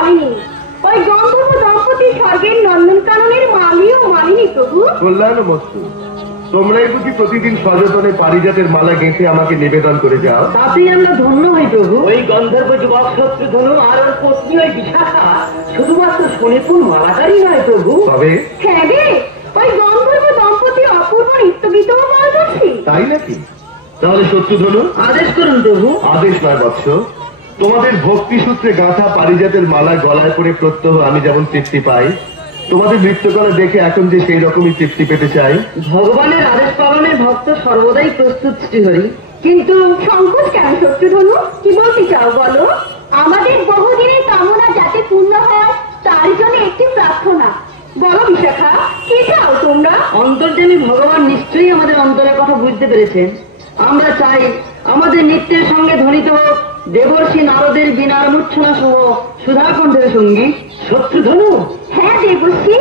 মালিনী, ওই গন্ধর্ব দম্পতি স্বর্গের নন্দনকাননের মালি ও মালিনী প্রভু। কল্যাণ মস্তু। তোমরাই বুঝি প্রতিদিন সযতনে পারিজাতের মালা গেঁথে আমাকে নিবেদন করে যাও? তাতেই আমরা ধন্য হই প্রভু। ওই গন্ধর্ব যুবক শত্রুধনু আর ওর পত্নী ওই বিশাখা শুধুমাত্র সোনেপুর মালাকারই নয় প্রভু। তবে হ্যাঁ রে, ওই গন্ধর্ব দম্পতি অপূর্ব নিত্যগীত পারদর্শী। তাই নাকি? তাহলে শত্রুধনু আদেশ করুন প্রভু। আদেশ নয় বৎস, তোমাদের ভক্তি সূত্রে গাঁথা পারিজাতের মালা গলায় পরে প্রত্যহ আমি যেমন তৃপ্তি পাই, তোমাদের নৃত্যকলা দেখে এখন যে সেই রকমই তৃপ্তি পেতে চাই। ভগবানের আদেশ পালনে ভক্ত সর্বদাই প্রস্তুত শ্রীহরি। কিন্তু সংকোচ কেন শত্রুধনু? কি বলতে চাও বলো? আমাদের বহুদিনের কামনা যাতে পূর্ণ হয় তার জন্য একটি প্রার্থনা। বলো বিশাখা, কি চাও তোমরা? অন্তর্যামী ভগবান নিশ্চয়ই আমাদের অন্তরের কথা বুঝতে পেরেছেন। আমরা চাই আমাদের নৃত্যের সঙ্গে ধ্বনিত হোক দেবর্ষি নারদের বিনার মূর্ছনা সহ সুধাকণ্ঠের সঙ্গীত। শত্রুধনু, হ্যাঁ দেবশ্রী,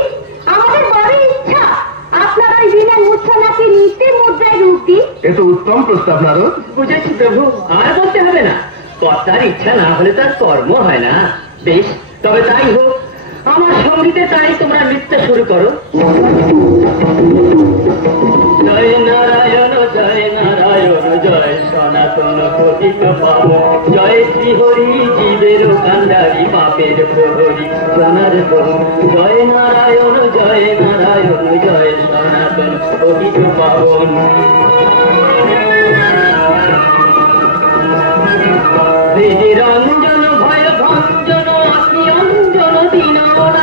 আমাদের বড় ইচ্ছা আপনার ওই বিনার মূর্ছনাকে নৃত্যের মুদ্রায় রূপ দিন। এ তো উত্তম প্রস্তাব নারদ। বুঝেছি প্রভু, আর বলতে হবে না। কর্তার ইচ্ছা না হলে তার কর্ম হয় না। বেশ, তবে তাই হোক। আমার সঙ্গীতে তাই তোমরা নৃত্য শুরু করো। জয় নারায়ণ জয় নারায়ণ জয় সনাতন পতিত পাবন, জয় শ্রীহরি জীবের কান্ডারি পাপের প্রহরী জনার্দন। জয় নারায়ণ জয় নারায়ণ জয় সনাতন পতিত পাবন। হৃদিরঞ্জন ভয় ভঞ্জন অতি অঞ্জন দীননাথ,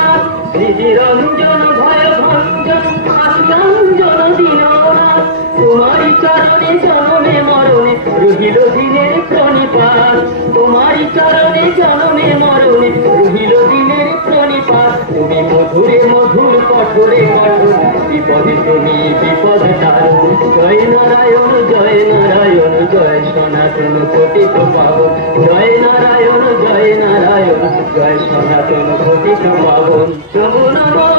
হৃদিরঞ্জন ভয় ভঞ্জন অতি অঞ্জন দীননাথ। তোমারি চরণে জনমে মরণে রহিল দিনের প্রণিপাত, তোমারি চরণে জনমে মরণে রহিল দিনের প্রণিপাত। তুমি মধুরে মধুর কঠোরে কঠোর বিপদে তুমি বিপদ তার। জয় নারায়ণ জয় নারায়ণ জয় সনাতন পতিত পাবন, জয় নারায়ণ জয় নারায়ণ জয় সনাতন পতিত পাবন। প্রভু নমঃ।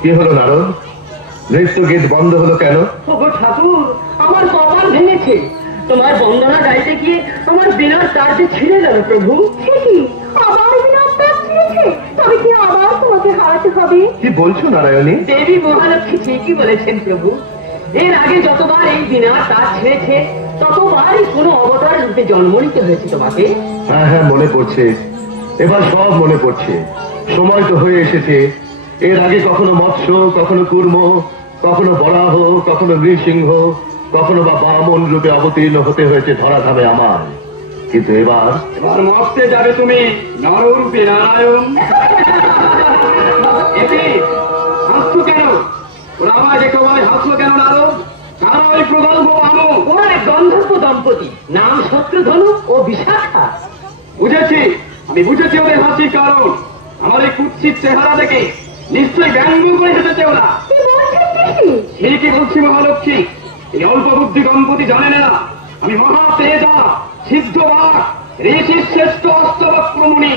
কি হলো নারদ? নৃত্য গীত বন্ধ হলো কেন? ওগো ঠাকুর, আমার কপাল ভেঙেছে। তোমার বন্দনা গাইতে গিয়ে আমার বিনার তার যে ছিঁড়ে গেল প্রভু। সে কি, আবার বিনার তার ছিঁড়েছে? তবে কি আবার তোমাকে হারাতে হবে? কি বলছো নারায়ণী? দেবী মহালক্ষ্মী ঠিকই বলেছেন প্রভু। এর আগে যতবার এই বিনার তার ছিঁড়েছে ততবারই কোনো অবতার রূপে জন্ম নিতে হয়েছে তোমাকে। হ্যাঁ হ্যাঁ, মনে পড়ছে, এবার সব মনে পড়ছে। সময় তো হয়ে এসেছে। এর আগে কখনো মৎস্য, কখনো কুর্ম, কখনো বরাহ, কখনো নৃসিংহ, কখনো বা বামন রূপে অবতীর্ণ হতে হয়েছে ধরাধামে আমার। কিন্তু এবার মরতে যাবে তুমি নররূপে নারায়ণ। হাসছো কেন? ওরা আমায় দেখো বলে হাসছো কেন নারদ? কারণ ওই প্রগল্ভ বামন, ওরা এক গন্ধর্ব দম্পতি, নাম শত্রুধনু ও বিশাখা। বুঝেছি, আমি বুঝেছি ওদের হাসির কারণ। আমার এই কুৎসিত চেহারা দেখে নিশ্চয়ই ব্যঙ্গ করে হেঁটেছে ওরা। কি বলছেন দেখি? ঠিকই বলছি মহালক্ষ্মী, এই অল্প বুদ্ধি দম্পতি জানে না আমি মহা তেজা সিদ্ধবাক ঋষির শ্রেষ্ঠ অষ্টবক্রমণি।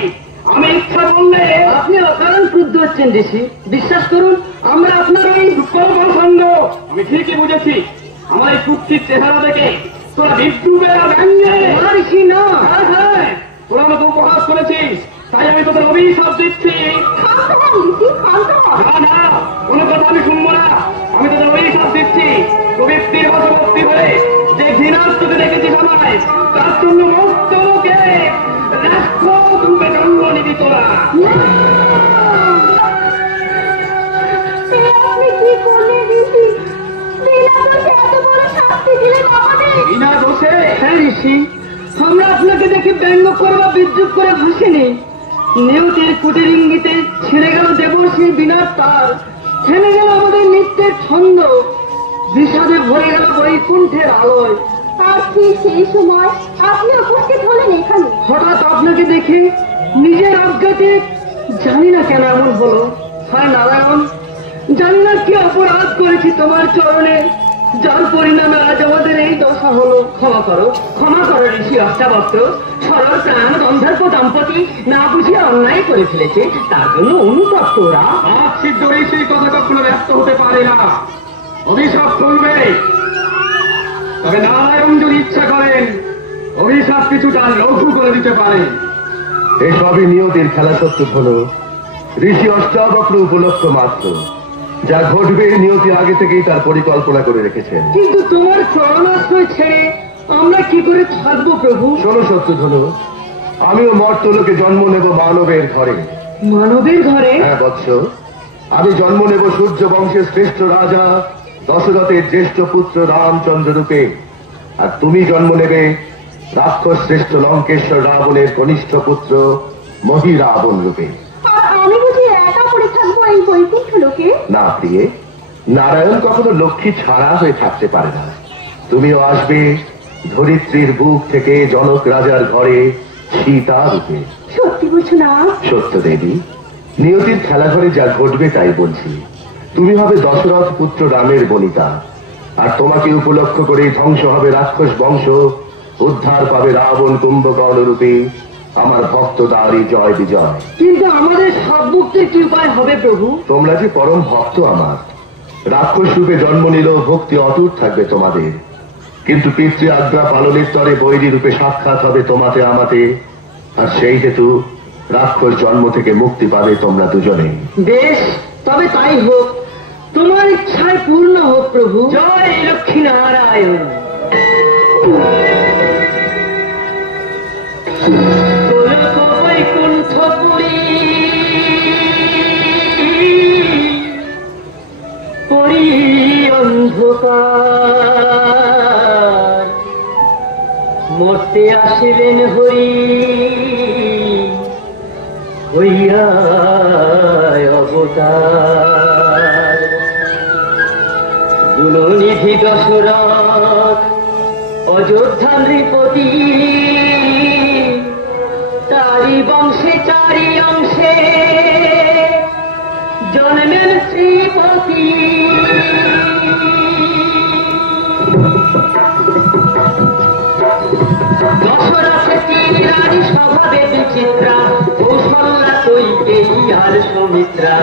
আমি ইচ্ছা করলে আপনি অকারণ ক্রুদ্ধ হচ্ছেন ঋষি। বিশ্বাস করুন, আমরা আপনার এই পছন্দ। আমি ঠিকই বুঝেছি, আমার এই কুৎসিত চেহারা দেখে তোরা বিদ্রুপে ব্যঙ্গে ঋষি না। হ্যাঁ হ্যাঁ, তোরা আমাকে উপহাস করেছিস, তাই আমি তোদের অভিশাপ দিচ্ছি। শান্ত হন ঋষি, শান্ত হন। না না, কোনো কথা আমি শুনবো না। আমি তোদের অভিশাপ দিচ্ছি, প্রবৃত্তির বশবর্তী হয়ে যে ঘৃণার চোখে দেখেছিস আমায়, তার জন্য মস্ত লোকে রাক্ষস রূপে জন্ম নিবি তোরা। আপনি কি করলেন ঋষি? বিনা দোষে এত বড় শাস্তি দিলেন আমাদের। বিনা দোষে? হ্যাঁ ঋষি, আমরা আপনাকে দেখে ব্যঙ্গ করে বা বিদ্রুপ করে হাসিনি। নিয়তির কুটির ইঙ্গিতে ছিঁড়ে গেল দেবর্ষীর বিনার তার, থেমে গেল আমাদের নৃত্যের ছন্দ, বিষাদে ভরে গেল বৈকুণ্ঠের আলোয়। আর ঠিক সেই সময় আপনি উপস্থিত হলেন এখানে। হঠাৎ আপনাকে দেখে নিজের অজ্ঞাতে জানি না কেন এমন হলো। হায় নারায়ণ, জানি না কি অপরাধ করেছি তোমার চরণে, যার পরিণামে আজ আমাদের এই দশা হলো। ক্ষমা করো, ক্ষমা করো ঋষি অষ্টাবক্র। সরল প্রাণ গন্ধর্ব দম্পতি না বুঝিয়ে অন্যায় করে ফেলেছে, তার জন্য অনুতপ্ত ওরা। আজ সিদ্ধ ঋষির কথা কখনো ব্যক্ত হতে পারে না, অভিশাপ চলবে। তবে নারায়ণ যদি ইচ্ছা করেন অভিশাপ কিছুটা লঘু করে দিতে পারে। এসবই নিয়তির খেলা শত্রুঘ্ন। ঋষি অষ্টাবক্র উপলক্ষ মাত্র। যা ঘটবে নিয়তি আগে থেকেই তার পরিকল্পনা করে রেখেছেন। কিন্তু তোমার চরণাশ্রয় ছেড়ে আমরা কি করে থাকবো প্রভু? শোনো শত্রুঘ্ন, আমিও মর্তলোকে জন্ম নেব মানবের ঘরে। মানবের ঘরে? হ্যাঁ বৎস, আমি জন্ম নেব সূর্য বংশের শ্রেষ্ঠ রাজা দশরথের জ্যেষ্ঠ পুত্র রামচন্দ্র রূপে। আর তুমি জন্ম নেবে রাক্ষস শ্রেষ্ঠ লঙ্কেশ্বর রাবণের কনিষ্ঠ পুত্র মহি রাবণ রূপে। আর আমি বুঝি একা পড়ে থাকবো এই বৈকুণ্ঠ লোকে? না প্রিয়ে, নারায়ণ কখনো লক্ষ্মী ছাড়া হয়ে থাকতে পারে না। তুমিও আসবে ধরিত্রীর বুক থেকে জনক রাজার ঘরে সীতা রূপে। সত্যি বলছো না? সত্য দেবী, নিয়তির খেলাঘরে যা ঘটবে তাই বলছি। তুমি হবে দশরথ পুত্র রামের বনিতা, আর তোমাকে উপলক্ষ করে ধ্বংস হবে রাক্ষস বংশ, উদ্ধার পাবে রাবণ কুম্ভকর্ণ রূপে আমার ভক্ত দ্বারী জয় বিজয়। কিন্তু আমাদের সব মুক্তির কি উপায় হবে প্রভু? তোমরা যে পরম ভক্ত আমার, রাক্ষস রূপে জন্ম নিলেও ভক্তি অটুট থাকবে তোমাদের। কিন্তু পিতৃ আজ্ঞা পালনের তরে বৈরী রূপে সাক্ষাৎ হবে তোমাতে আমাতে, আর সেই হেতু রাক্ষস জন্ম থেকে মুক্তি পাবে তোমরা দুজনেই। বেশ, তবে তাই হোক, তোমার ইচ্ছায় পূর্ণ হোক প্রভু। জয় লক্ষ্মী নারায়ণ। গোলক বৈকুণ্ঠপুরী পুরী অন্ধকার, মরতে আসিলেন হরি হইয়া অবতার। গুণনিধি দশরথ অযোধ্যা নৃপতি, তারি বংশে চারি অংশে জন্মেন শ্রীপতি। দশরথে তিন রানী স্বভাবে বিচিত্রা, কৌশল্যা কৈকেয়ী আর সুমিত্রা।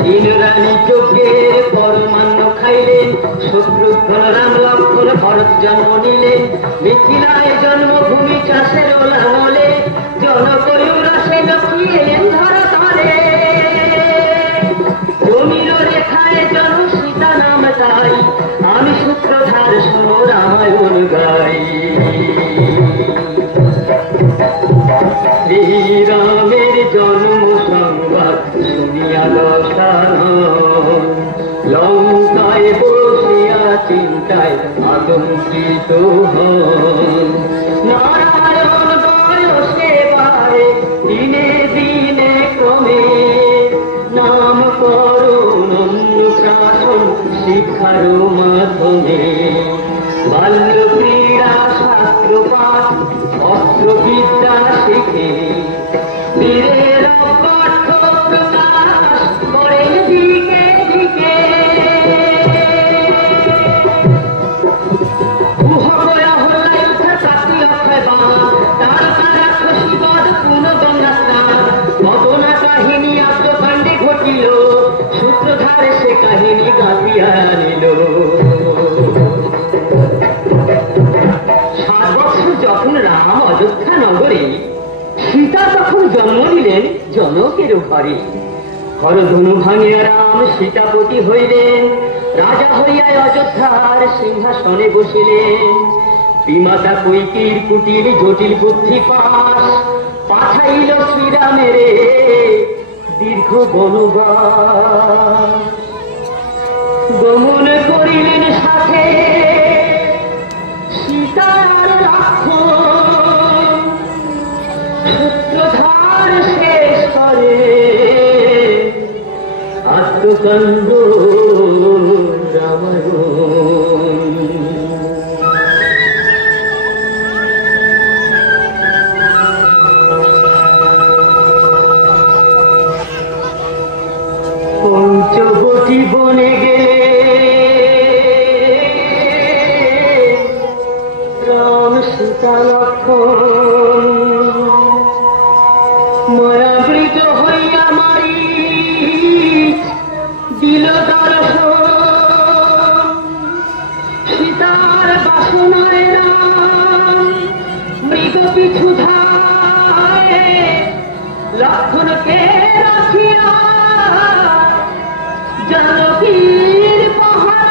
তিন রানী যজ্ঞের পরমান্ন খাইলেন, শত্রুঘ্ন রাম লক্ষ্মণ ভরত জন্ম নিলেন। মিথিলায় জন্মভূমি চাষের লাঙলে, জনকয়ুরাসে লক্ষ্মী এলেন ধরাতলে। জমির রেখায় জন সীতা নাম তাই, আমি সূত্রধার শোনো রামায়ণ গাই। শ্রীরামের জন্ম সংবাদ শুনিয়া দশানন, লঙ্কায় বসিয়া চিন্তায় আতঙ্কিত হন। নারায়ণ বয়সে বাড়ে দিনে দিনে ক্রমে, নাম করুন অনুশাসন শিক্ষার মাধ্যমে। বাল্য ক্রীড়া শাস্ত্র পাঠ অস্ত্র বিদ্যা শিখে, বীরের পাঠ্য প্রকাশ করেন দিকে দিকে। গুহগয়া হল্লায় উঠা প্রাপ্তি অক্ষয় বাণ, তারকা রাক্ষসী বধ পুনঃ গঙ্গা স্নান। ঘটনা কাহিনী আত্মকাণ্ডে ঘটিল, সূত্রধারে সে কাহিনী গাঁথিয়া নিল। 7 বছর যখন রাম অযোধ্যা নগরে, সীতা তখন জন্ম নিলেন জনকের ঘরে। হরধনু ভাঙিয়া রাম সীতাপতি হইলেন, রাজা হইয়া অযোধ্যার সিংহাসনে বসিলেন। বিমাতা কৈকেয়ীর কুটির জটিল বুদ্ধি পাশ, পাঠাইল শ্রীরামের দীর্ঘ বনবাস। গমন করিলেন সাথে সীতার রাক্ষস, সূত্রধার শেষ করে আত্মকাণ্ড রামায়ণ। পঞ্চবটী বনে গেলে রাম সীতা লক্ষ্মণ, মায়াবৃত হইয়া মারিচ দিল দর্শন। সীতার বাসনায় রাম মৃগ পিছু ধায়, লক্ষণকে রাখিয়া জানকীর পাহাড়।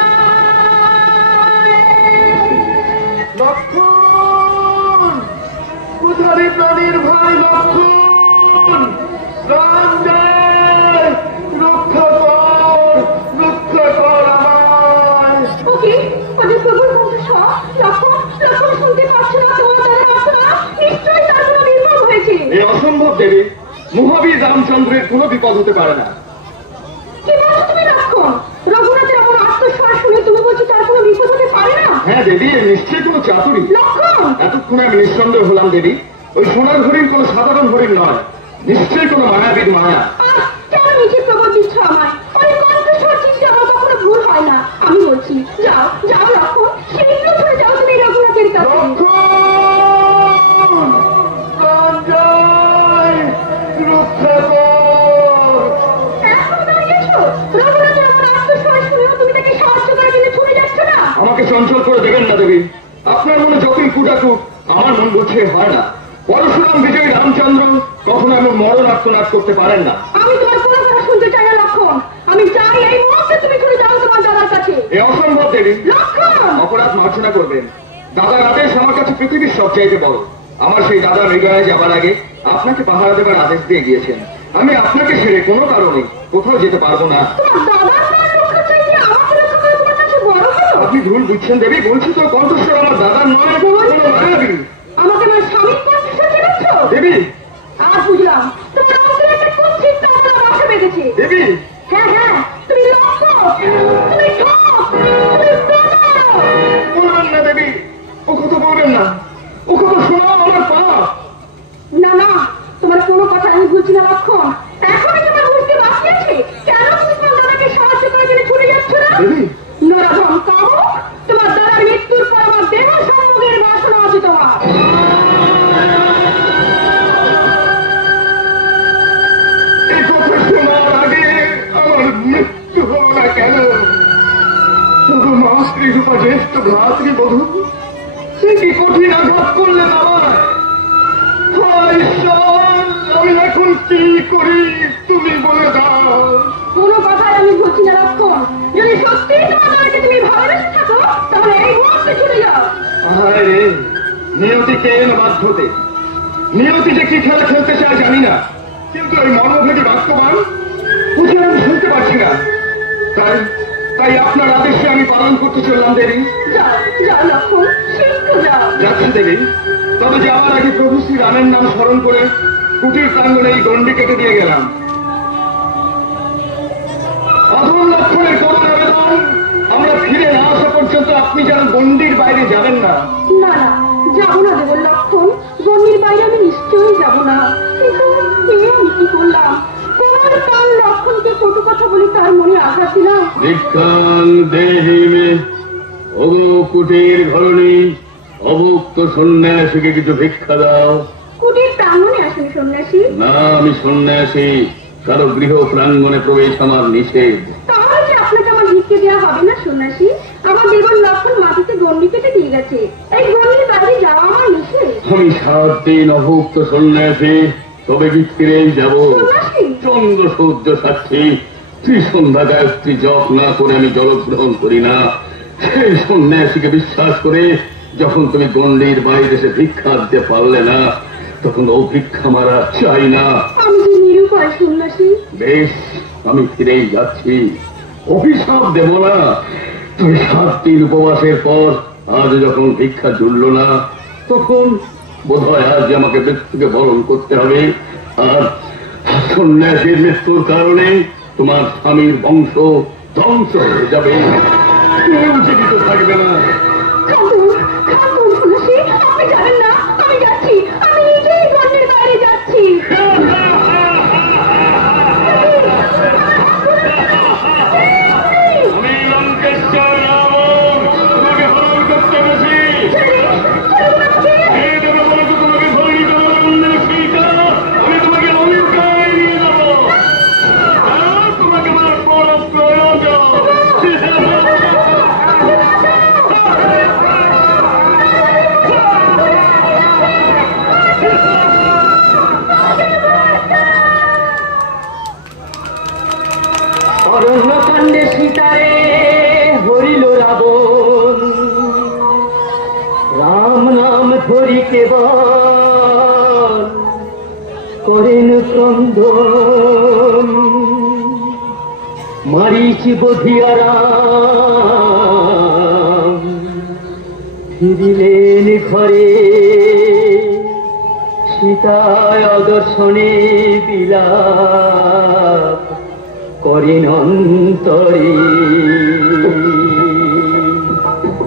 লক্ষণ, কোথারে প্রাণীর ভাই লক্ষণ, প্রাণ যায়, রক্ষা কর, রক্ষা কর আমায়। ওকে ওদের প্রভুর কণ্ঠস্বর। লক্ষণ লক্ষণ শুনতে পাচ্ছে না তোমার দাদার আত্মা? নিশ্চয়ই তার কোনো বিপদ হয়েছে। এই অসম্ভব দেবী, মহাবীর রামচন্দ্রের কোনো বিপদ হতে পারে না। কি বলছো তুমি লক্ষণ? রঘুনাথের আমার আত্মস্বর শুনে তুমি বলছো তার কোনো বিপদ হতে পারে না? হ্যাঁ দেবী, এর নিশ্চয়ই কোনো চাতুরি। লক্ষণ এতক্ষণে আমি নিঃসন্দেহ হলাম দেবী, ওই সোনার হরিণ কোনো সাধারণ হরিণ নয়, নিশ্চয়ই কোনো মায়াবীর মায়া। কেন নিজে প্রবল দিচ্ছ আমায়? ওই কণ্ঠস্বর চিনতে আমার কখনো ভুল হয় না। আমি বলছি যাও যাও লক্ষণ, শীঘ্র চলে যাও তুমি রঘুনাথের কাছে। লক্ষণ, প্রাণ যায়, রক্ষা কর। এখনো দাঁড়িয়েছো? রঘুনাথের আমার আত্মস্বর শুনেও তুমি তাকে সাহায্য করার জন্য ছুটে যাচ্ছ না? আমাকে চঞ্চল করে দেবেন না দেবী, আপনার মনে যতই কুটাকুক, আমার মন বলছে হয় না। পরশুরাম বিজয়ী রামচন্দ্র কখনো এমন মরণ আত্মনাদ করতে পারেন না। আমি তোমার কোনো কথা শুনতে চাই না লক্ষণ। আমি চাই এই মুহূর্তে তুমি চলে যাও তোমার দাদার কাছে। এ অসম্ভব দেবী, লক্ষণ অপরাধ মার্জনা করবেন। দাদার আদেশ আমার কাছে পৃথিবীর সবচাইতে বড়। আমার সেই দাদা মৃগয়ায় যাবার আগে আপনাকে পাহারা দেবার আদেশ দিয়ে গিয়েছেন। আমি আপনাকে ছেড়ে কোনো কারণে কোথাও যেতে পারবো না। তোমার দাদার প্রাণ রক্ষা চাইতে আমাকে রক্ষা করা তোমার কাছে বড় হলো? আপনি ভুল বুঝছেন দেবী, বলছি তো কণ্ঠস্বর আমার দাদার নয়, কোনো মায়াবী। আমাকে আমার স্বামীর কণ্ঠস্বর চেনাচ্ছ? দেবী, আর বুঝলাম তোমার অন্তরে একটা কুৎসিত তাড়না বাসা বেঁধেছে। দেবী, হ্যাঁ হ্যাঁ, তুমি লক্ষ্য, তুমি ঠক, তুমি প্রতারক। বলবেন না দেবী, ও কথা বলবেন না, ও কথা শোনা আমার পাপ। না না, তোমার কোনো কথা আমি বুঝছি না লক্ষণ। এখনই তোমার বুঝতে বাকি আছে কেন তুমি তোমার দাদাকে সাহায্য করার জন্য ছুটে যাচ্ছ না? দেবী, নরাধম কামক, তোমার দাদার মৃত্যুর পর আমার দেহ সম্মুখের বাসনা আছে তোমার। এই কথা শোনার আগে আমার মৃত্যু হলো না কেন? শুধু মা স্ত্রী রূপা জ্যেষ্ঠ ভ্রাতৃ বধূ, সে কি কঠিন আঘাত করলেন আমায়। হায় ঈশ্বর, আমি এখন কি করি তুমি বলে দাও। কোনো কথাই আমি বুঝছি না লক্ষণ। যদি সত্যিই তোমার দাদাকে তুমি ভালোবেসে থাকো তাহলে এই মুহূর্তে ছুটে যাও। হায় রে, নিয়তিকে এর বাধ্যতে। নিয়তি যে কি খেলা খেলতে চায় জানি না, কিন্তু এই মর্মভেদী বাক্যবান বুঝে আমি শুনতে পারছি না। তাই তাই আপনার আদেশে আমি পালন করতে চললাম দেবী। যাও যাও লক্ষণ, শীঘ্র যাও। যাচ্ছি দেবী, তবে যাওয়ার আগে প্রভু শ্রী রামের নাম স্মরণ করে কুটির প্রাঙ্গণে এই গণ্ডি কেটে দিয়ে গেলাম। অধম লক্ষণের করুণ আবেদন, আমরা ফিরে না আসা পর্যন্ত আপনি যেন গণ্ডির বাইরে যাবেন না। না না, যাবো না দেবর লক্ষণ, গণ্ডির বাইরে আমি নিশ্চয়ই যাবো না। কিন্তু আমি কি করলাম? তোমার প্রাণ লক্ষণকে কটু কথা বলে তার মনে আঘাত দিলাম। দীক্ষাং দেহি মে, ওগো কুটির ঘরণী, অভুক্ত সন্ন্যাসীকে কিছু ভিক্ষা দাও। কুটির প্রাঙ্গণে আসেন সন্ন্যাসী। না, আমি সন্ন্যাসী, কারো গৃহ প্রাঙ্গণে প্রবেশ আমার নিষেধ। তাহলে যে আপনাকে আমার ভিক্ষে দেওয়া হবে না সন্ন্যাসী? আমার দেবর লক্ষণ মাটিতে গণ্ডি কেটে দিয়ে গেছে, এই গণ্ডির বাইরে যাওয়া আমার নিষেধ। আমি 7 দিন অভুক্ত সন্ন্যাসী, তবে কি ফিরেই যাব? সন্ন্যাসী চন্দ্র সূর্য সাক্ষী, ত্রিসন্ধ্যা গায়ত্রী জপ না করে আমি জলগ্রহণ করি না। সেই সন্ন্যাসীকে বিশ্বাস করে যখন তুমি গণ্ডির বাইরে এসে ভিক্ষা দিতে পারলে না, তখন ও ভিক্ষা মারা চাই না। আমি যে নিরুপায় সন্ন্যাসী। বেশ, আমি ফিরেই যাচ্ছি, অভিশাপ দেব না। তুমি 7 দিন উপবাসের পর আজ যখন ভিক্ষা জুড়ল না, তখন বোধহয় আজ আমাকে মৃত্যুকে বরণ করতে হবে। আর সন্ন্যাসীর মৃত্যুর কারণে তোমার স্বামীর বংশ ধ্বংস হয়ে যাবে, কেউ জীবিত থাকবে না। খাতুন, খাতুন সন্ন্যাসী, আপনি জানেন না আমি যাচ্ছি, আমি নিজেই গণ্ডের বাইরে যাচ্ছি। আমি লঙ্কেশ্বর রাবণ, তোমাকে হরণ করতে বসি। এই দেবে বলে তো তোমাকে ধরি জনগণের স্বীকার, আমি তোমাকে লঙ্কায় নিয়ে যাবো। আর তোমাকে আমার বড় প্রয়োজন। অরণ্যকাণ্ডে সীতারে হরিল রাবণ, রাম নাম ধরি কেবল করেন ক্রন্দন। মারিচি বধিয়া রাম ফিরিলেন ঘরে, সীতায় অদর্শনে বিলাপ করেন অন্তরে।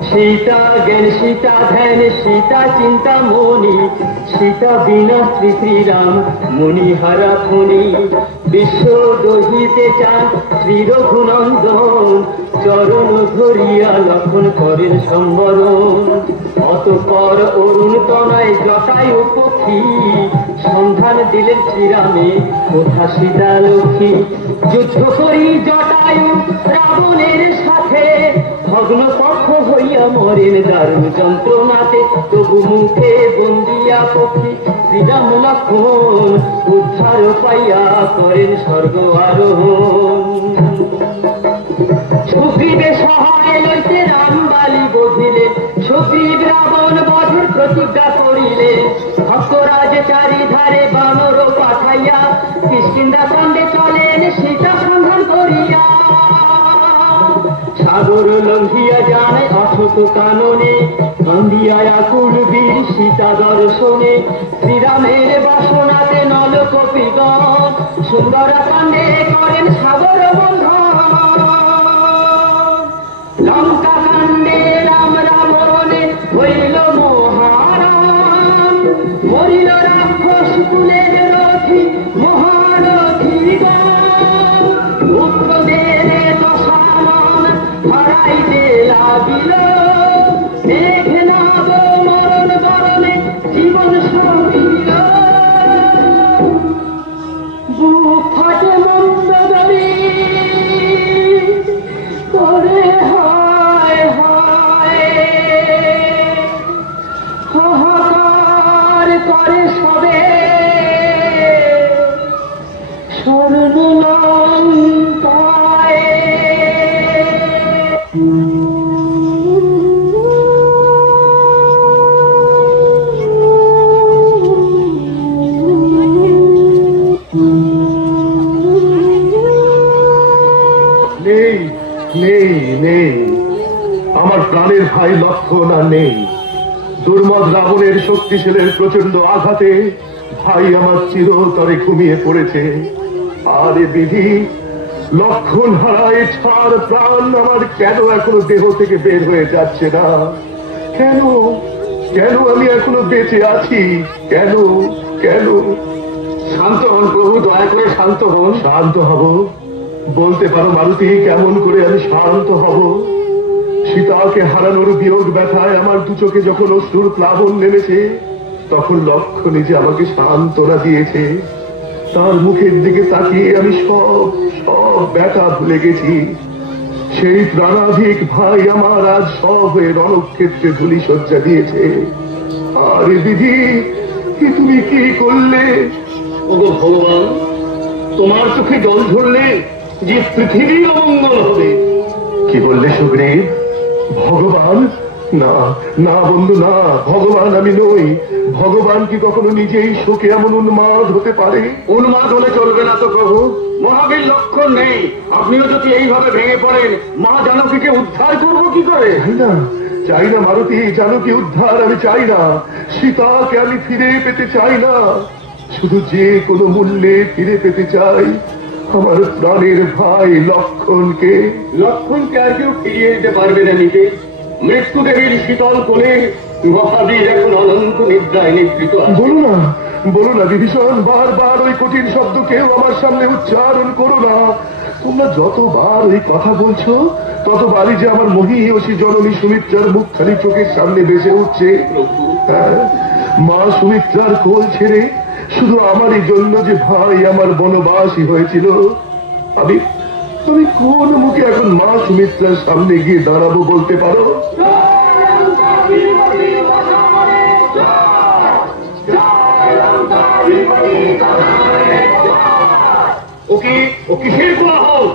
সীতা জ্ঞান সীতা ধ্যান সীতা চিন্তা মনি, সীতা বিনা শ্রী শ্রীরাম মণিহারা ফণি। বিশ্ব দহিতে চান শ্রী রঘুনন্দন, চরণ ধরিয়া লক্ষণ করেন সম্বরণ। অতঃপর অরুণ তনয় জটায়ু পক্ষী, সন্ধান দিলেন শ্রীরামে কোথা সীতা লক্ষ্মী। যুদ্ধ করি জটায়ু রাবণের সাথে, ভগ্ন পক্ষ হইয়া মরেন দারুণ যন্ত্রণাতে। তবু মুখে বন্দিয়া পক্ষী শ্রীরাম লক্ষণ, উদ্ধার পাইয়া করেন স্বর্গ আরোহণ। সুগ্রীবে সহায় লইতে রাম বালি বধিলেন, সুগ্রীব রাবণ বধের প্রতিজ্ঞা করিলেন। ভক্তরাজ চারিধারে বানর পাঠাইয়া, কিষ্কিন্ধা কাণ্ডে চলেন সীতা সন্ধান করিয়া। সাগর লঙ্ঘিয়া যায় অশোক কাননে, কান্দিয়া আকুল বীর সীতা দর্শনে। শ্রীরামের বাসনাতে নলকপিগণ, সুন্দরা কাণ্ডে করেন সাগর বন্ধন। লঙ্কা কাণ্ডে রাম রাবণে হইল মহারাম, মরিল রাক্ষস কুলের রথি মহারথীগণ। পুত্রদের দশানন হারাইতে লাগিল, মেঘনাদ মরণ বরণে জীবন সঙ্গিল। বুক ফাটে মন্দগরি করে হায় হায়, হাহাকার করে সবে স্বর্ণলঙ্কায়। নেই নেই নেই, আমার প্রাণের ভাই লক্ষণ আর নেই। দুর্মদ রাবণের শক্তিশালের প্রচন্ড আঘাতে ভাই আমার চিরতরে ঘুমিয়ে পড়েছে। আর এ বিধি, লক্ষণ হারায় ছাড় প্রাণ আমার কেন এখনো দেহ থেকে বের হয়ে যাচ্ছে না? কেন কেন আমি এখনো বেঁচে আছি? কেন কেন? শান্ত হন প্রভু, দয়া করে শান্ত হন। শান্ত হব? বলতে পারো মারুতি, কেমন করে আমি শান্ত হব? সীতাকে হারানোর বিয়োগ ব্যথায় আমার দু চোখে যখন অশ্রুর প্লাবন নেমেছে, তখন লক্ষণ যে আমাকে সান্ত্বনা দিয়েছে। তার মুখের দিকে তাকিয়ে আমি সব সব ব্যথা ভুলে গেছি। সেই প্রাণাধিক ভাই আমার আজ সব হয়ে রণক্ষেত্রে ধুলি সজ্জা দিয়েছে। আরে দিদি, তুমি কি করলে? ওগো ভগবান, তোমার চোখে জল ধরলে যে পৃথিবীর অমঙ্গল হবে। কি বললে সুগ্রীব? ভগবান? না না বন্ধু, না, ভগবান আমি নই। ভগবান কি কখনো নিজেই শোকে এমন উন্মাদ হতে পারে? উন্মাদ হলে চলবে না তো প্রভু, মহাবীর লক্ষণ নেই। আপনিও যদি এইভাবে ভেঙে পড়েন, মা জানকীকে উদ্ধার করবো কি করে? চাই না, চাই না মারুতি, জানকী উদ্ধার আমি চাই না। সীতাকে আমি ফিরে পেতে চাই না। শুধু যে কোনো মূল্যে ফিরে পেতে চাই আমার প্রাণের ভাই লক্ষণকে। লক্ষণকে আর কেউ ফিরিয়ে দিতে পারবে না নিজে। মৃত্যু দেবীর শীতল কোলে মহাবীর এখন অনন্ত নিদ্রায় নিদ্রিত আছে। বলো না বিভীষণ, বারবার ওই কঠিন শব্দ কেউ আমার সামনে উচ্চারণ করো না। তোমরা যতবার ওই কথা বলছো, ততবারই যে আমার মহিষী জননী সুমিত্রার মুখখানি চোখের সামনে ভেসে উঠছে। হ্যাঁ, মা সুমিত্রার কোল ছেড়ে শুধু আমারই জন্য যে ভাই আমার বনবাসী হয়েছিল, আমি কোন মুখে এখন মা সুমিত্রার সামনে গিয়ে দাঁড়াবো বলতে পারো? ও কিসের কোলাহল?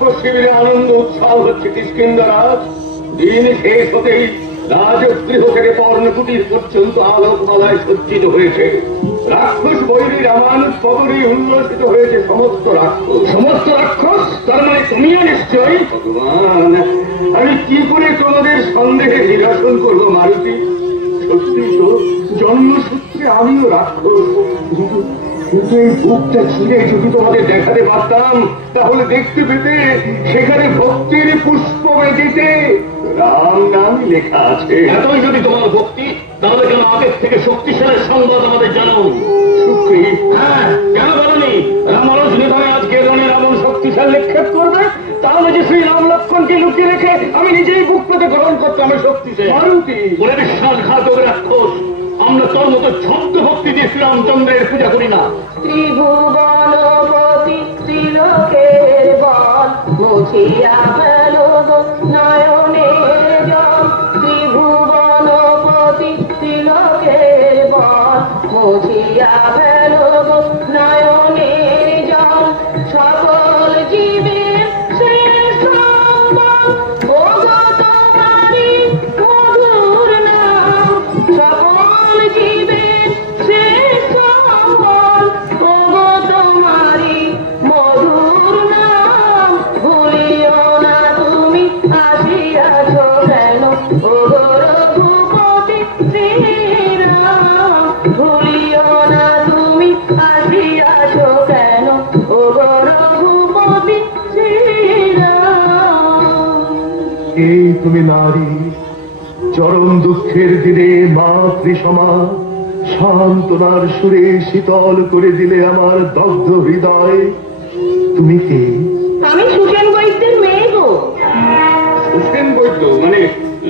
রাক্ষস শিবিরে আনন্দ উৎসব হচ্ছে কিষ্কিন্ধারাজ। দিন শেষ হতেই রাজগৃহ থেকে পর্ণকুটির পর্যন্ত আলোকমালায় সজ্জিত হয়েছে। রাক্ষস বৈরী রামানুজ পদরী উল্লসিত হয়েছে সমস্ত রাক্ষস। সমস্ত রাক্ষস? তার মানে তুমিও নিশ্চয়ই? ভগবান, আমি কি করে তোমাদের সন্দেহে নিরসন করবো মারুতি? সত্যি তো, জন্মসূত্রে আমিও রাক্ষস। কিন্তু এই বুকটা ছিঁড়ে যদি তোমাদের দেখাতে পারতাম, তাহলে দেখতে পেতে সেখানে ভক্তির পুষ্প বেদিতে রাম নাম লেখা আছে। এতই যদি তোমার ভক্তি, তাহলে কেন আগের থেকে শক্তিশালী সংবাদ আমাদের জানাও? সুখী, হ্যাঁ, কেন বলনি? রামানুজ নিধনে আজকে রণে রাবণ শক্তিশালী নিক্ষেপ করবে, তাহলে যে শ্রী রাম লক্ষ্মণকে লুকিয়ে রেখে আমি নিজেই বুক পেতে গ্রহণ করতে আমি শক্তিশালী। মারুতি বলে বিশ্বাসঘাতক রাক্ষস, আমরা তোর মতো ছদ্ম ভক্তি দিয়ে শ্রীরামচন্দ্রের পূজা করি না। ত্রিভুবনপতি ত্রিলোকের বল মুছিয়া ফেল নয়নের জল। ত্রিভুবনপতি ত্রিলোকের বল মুছিয়া ফেল নয়নের জল। সকল জীবের শ্রেষ্ঠ তোমারি মধুর নাম। সকল জীবের শ্রেষ্ঠ তোমারি মধুর নাম। ভুলিও না তুমি আসিয়াছ কেন ওগো রঘুপতি শ্রীরাম। ভুলিও না তুমি আসিয়াছ কেন ওগো রঘুপতি শ্রীরাম। এই তুমি নারী, চরম দুঃখের দিনে মাতৃসমা, সান্ত্বনার সুরে শীতল করে দিলে আমার দগ্ধ হৃদয়। তুমি কে? আমি সুসেন বৈদ্যের মেয়ে গো। সুসেন বৈদ্য মানে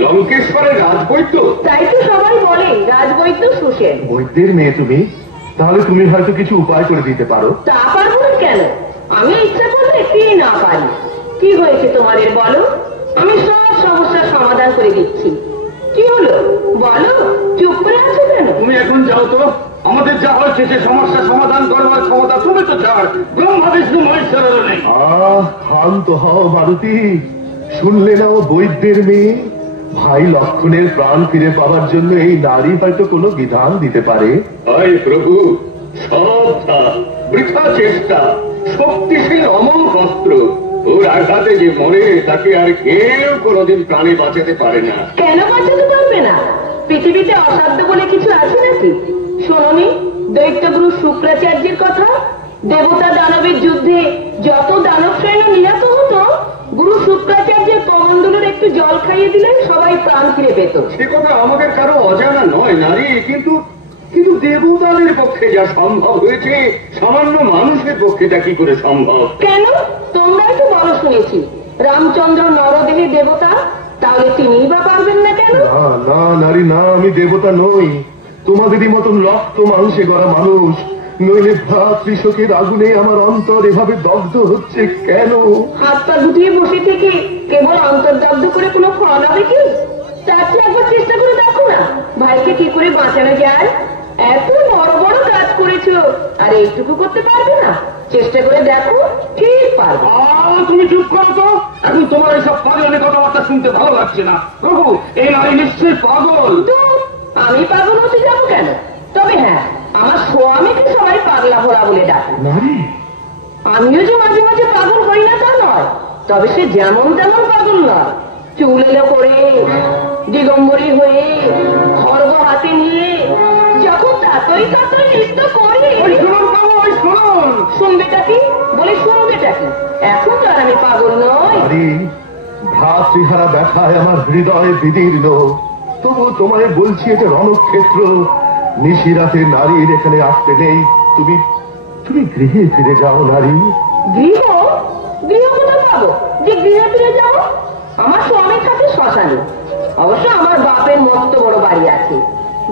লঙ্কেশ্বরের রাজবৈদ্য? তাই তো সবাই বলে রাজবৈদ্য সুসেন। বৈদ্যের মেয়ে তুমি? তাহলে তুমি হয়তো কিছু উপায় করে দিতে পারো। তা পারবো না কেন? আমি ইচ্ছা করলে কি না পারি। কি হয়েছে তোমাদের বলো, আমি সব সমস্যার সমাধান করে দিচ্ছি। কি হলো বলো, চুপ করে আছো কেন? তুমি এখন যাও তো, আমাদের যা হয়েছে সে সমস্যা সমাধান করবার ক্ষমতা তুমি তো ছাড় ব্রহ্মা বিষ্ণু মহেশ্বরের নেই। ক্ষান্ত হও মারুতি, শুনলে না ও বৈদ্যের মেয়ে? ভাই লক্ষণের প্রাণ ফিরে পাওয়ার জন্য এই নারী হয়তো কোনো বিধান দিতে পারে। হায় প্রভু, সব বৃথা চেষ্টা, শক্তিশীল অমোঘ অস্ত্র। ওর আঘাতে যে মরে তাকে আর কেউ কোনোদিন প্রাণে বাঁচাতে পারে না। কেন বাঁচাতে পারবে না? পৃথিবীতে অসাধ্য বলে কিছু আছে নাকি? শোনোনি দৈত্যগুরু শুক্রাচার্যের কথা? দেবতা দানবের যুদ্ধে যত দানব সৈন্য নিহত হতো, গুরু শুক্রাচার্যের কমণ্ডলের একটু জল খাইয়ে দিলে সবাই প্রাণ ফিরে পেত। সে কথা আমাদের কারো অজানা নয় নারী, কিন্তু কিন্তু দেবতাদের পক্ষে যা সম্ভব হয়েছে, সামান্য মানুষের পক্ষে তা কি করে সম্ভব? কেন? তোমরাই তো বলো শুনেছি রামচন্দ্র নরদেহে দেবতা, তাহলে তিনিই বা পারবেন না কেন? না না নারী না, আমি দেবতা নই, তোমাদেরই মতন রক্ত মাংসে গড়া মানুষ। নইলে ভ্রাতৃশোকের আগুনে আমার অন্তর এভাবে দগ্ধ হচ্ছে কেন? হাত পা গুটিয়ে বসে থেকে কেবল অন্তর্দগ্ধ করে কোনো ফল হবে কি? তার চেয়ে একবার চেষ্টা করে দেখো না, ভাইকে কি করে বাঁচানো যায়। এত বড় বড় কাজ করেছো, আর এইটুকু করতে পারবে না? চেষ্টা করে দেখো, ঠিক পারবে। তুমি চুপ করো তো, এখন তোমার এইসব পাগলের কথাবার্তা শুনতে ভালো লাগছে না। প্রভু, এই নারী নিশ্চয়ই পাগল। তো আমি পাগল হতে যাবো কেন? তবে হ্যাঁ, আমার স্বামীকে সবাই পাগলা ভরা বলে ডাকে। নারী, আমিও যে মাঝে মাঝে পাগল হই না তা নয়, তবে সে যেমন তেমন পাগল নয়। চুল এলো করে, দিগম্বরী হয়ে, খড়গ হাতে নিয়ে যখন তাতই নৃত্য করি। শুনবেটা কি বলে, শুনবেটা কি? এখন তো আর আমি পাগল নই। নারী, ভ্রাতৃহারা ব্যথায় আমার হৃদয় বিদীর্ণ। তবু তোমায় বলছি, এটা রণক্ষেত্র। নিশিরাতে নারীর এখানে আসতে নেই। তুমি তুমি গৃহে ফিরে যাও নারী। গৃহ? গৃহ কোথায় পাবো যে গৃহে ফিরে যাবো? আমার স্বামীর সাথে শ্মশানে। অবশ্য আমার বাপের মস্ত বড় বাড়ি আছে।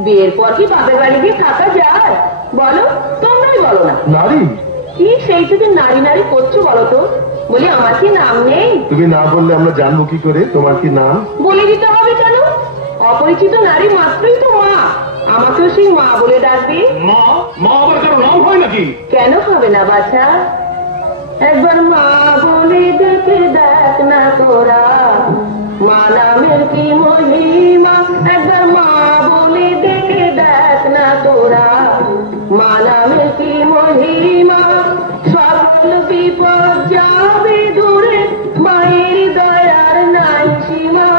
বিয়ের পর কি বাপের বাড়ি গিয়ে থাকা যায় বলো? তোমরাই বলো না। নারী, কি সেই থেকে নারী নারী করছো বলো তো? বলি আমার কি নাম নেই? তুমি না বললে আমরা জানবো কি করে তোমার কি নাম? বলে দিতে হবে কেন? অপরিচিত নারী মাত্রই তো মা, আমাকেও সেই মা বলে ডাকবে। মা? মা আবার কারো নাম হয় নাকি? কেন হবে না বাছা? একবার মা বলে ডেকে তোরা, মা নামের কি মহিমা একবার মা বলে দেখে দেখ না তোরা, মা নামের কি মহিমা, সকল বিপদ যাবে দূরে, মায়ের দয়ার নাই সীমা,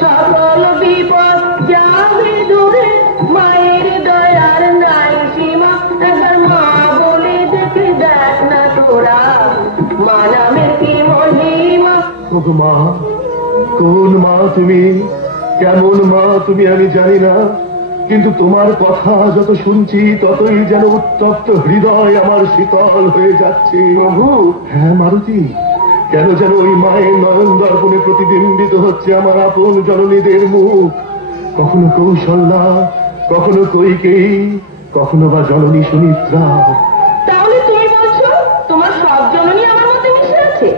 সকল বিপদ যাবে দূরে, মায়ের দয়ার নাই সীমা, একবার মা বলে দেখে দেখ না তোরা, মা নামের কি মহিমা। ওগো মা, কোন মা তুমি, কেমন মা তুমি আমি জানি না, কিন্তু তোমার কথা যত শুনছি ততই যেন উত্তপ্ত হৃদয় আমার শীতল হয়ে যাচ্ছে। প্রভু, হ্যাঁ মারুতি, কেন যেন ওই মায়ের নয়ন দর্পণে প্রতিবিম্বিত হচ্ছে আমার আপন জননীদের মুখ, কখনো কৌশল্যা, কখনো কৈকেয়ী, কখনো বা জননী সুমিত্রা। তাহলে তুমি বলছো তোমার সব জননী আমার মধ্যে মিশে আছে?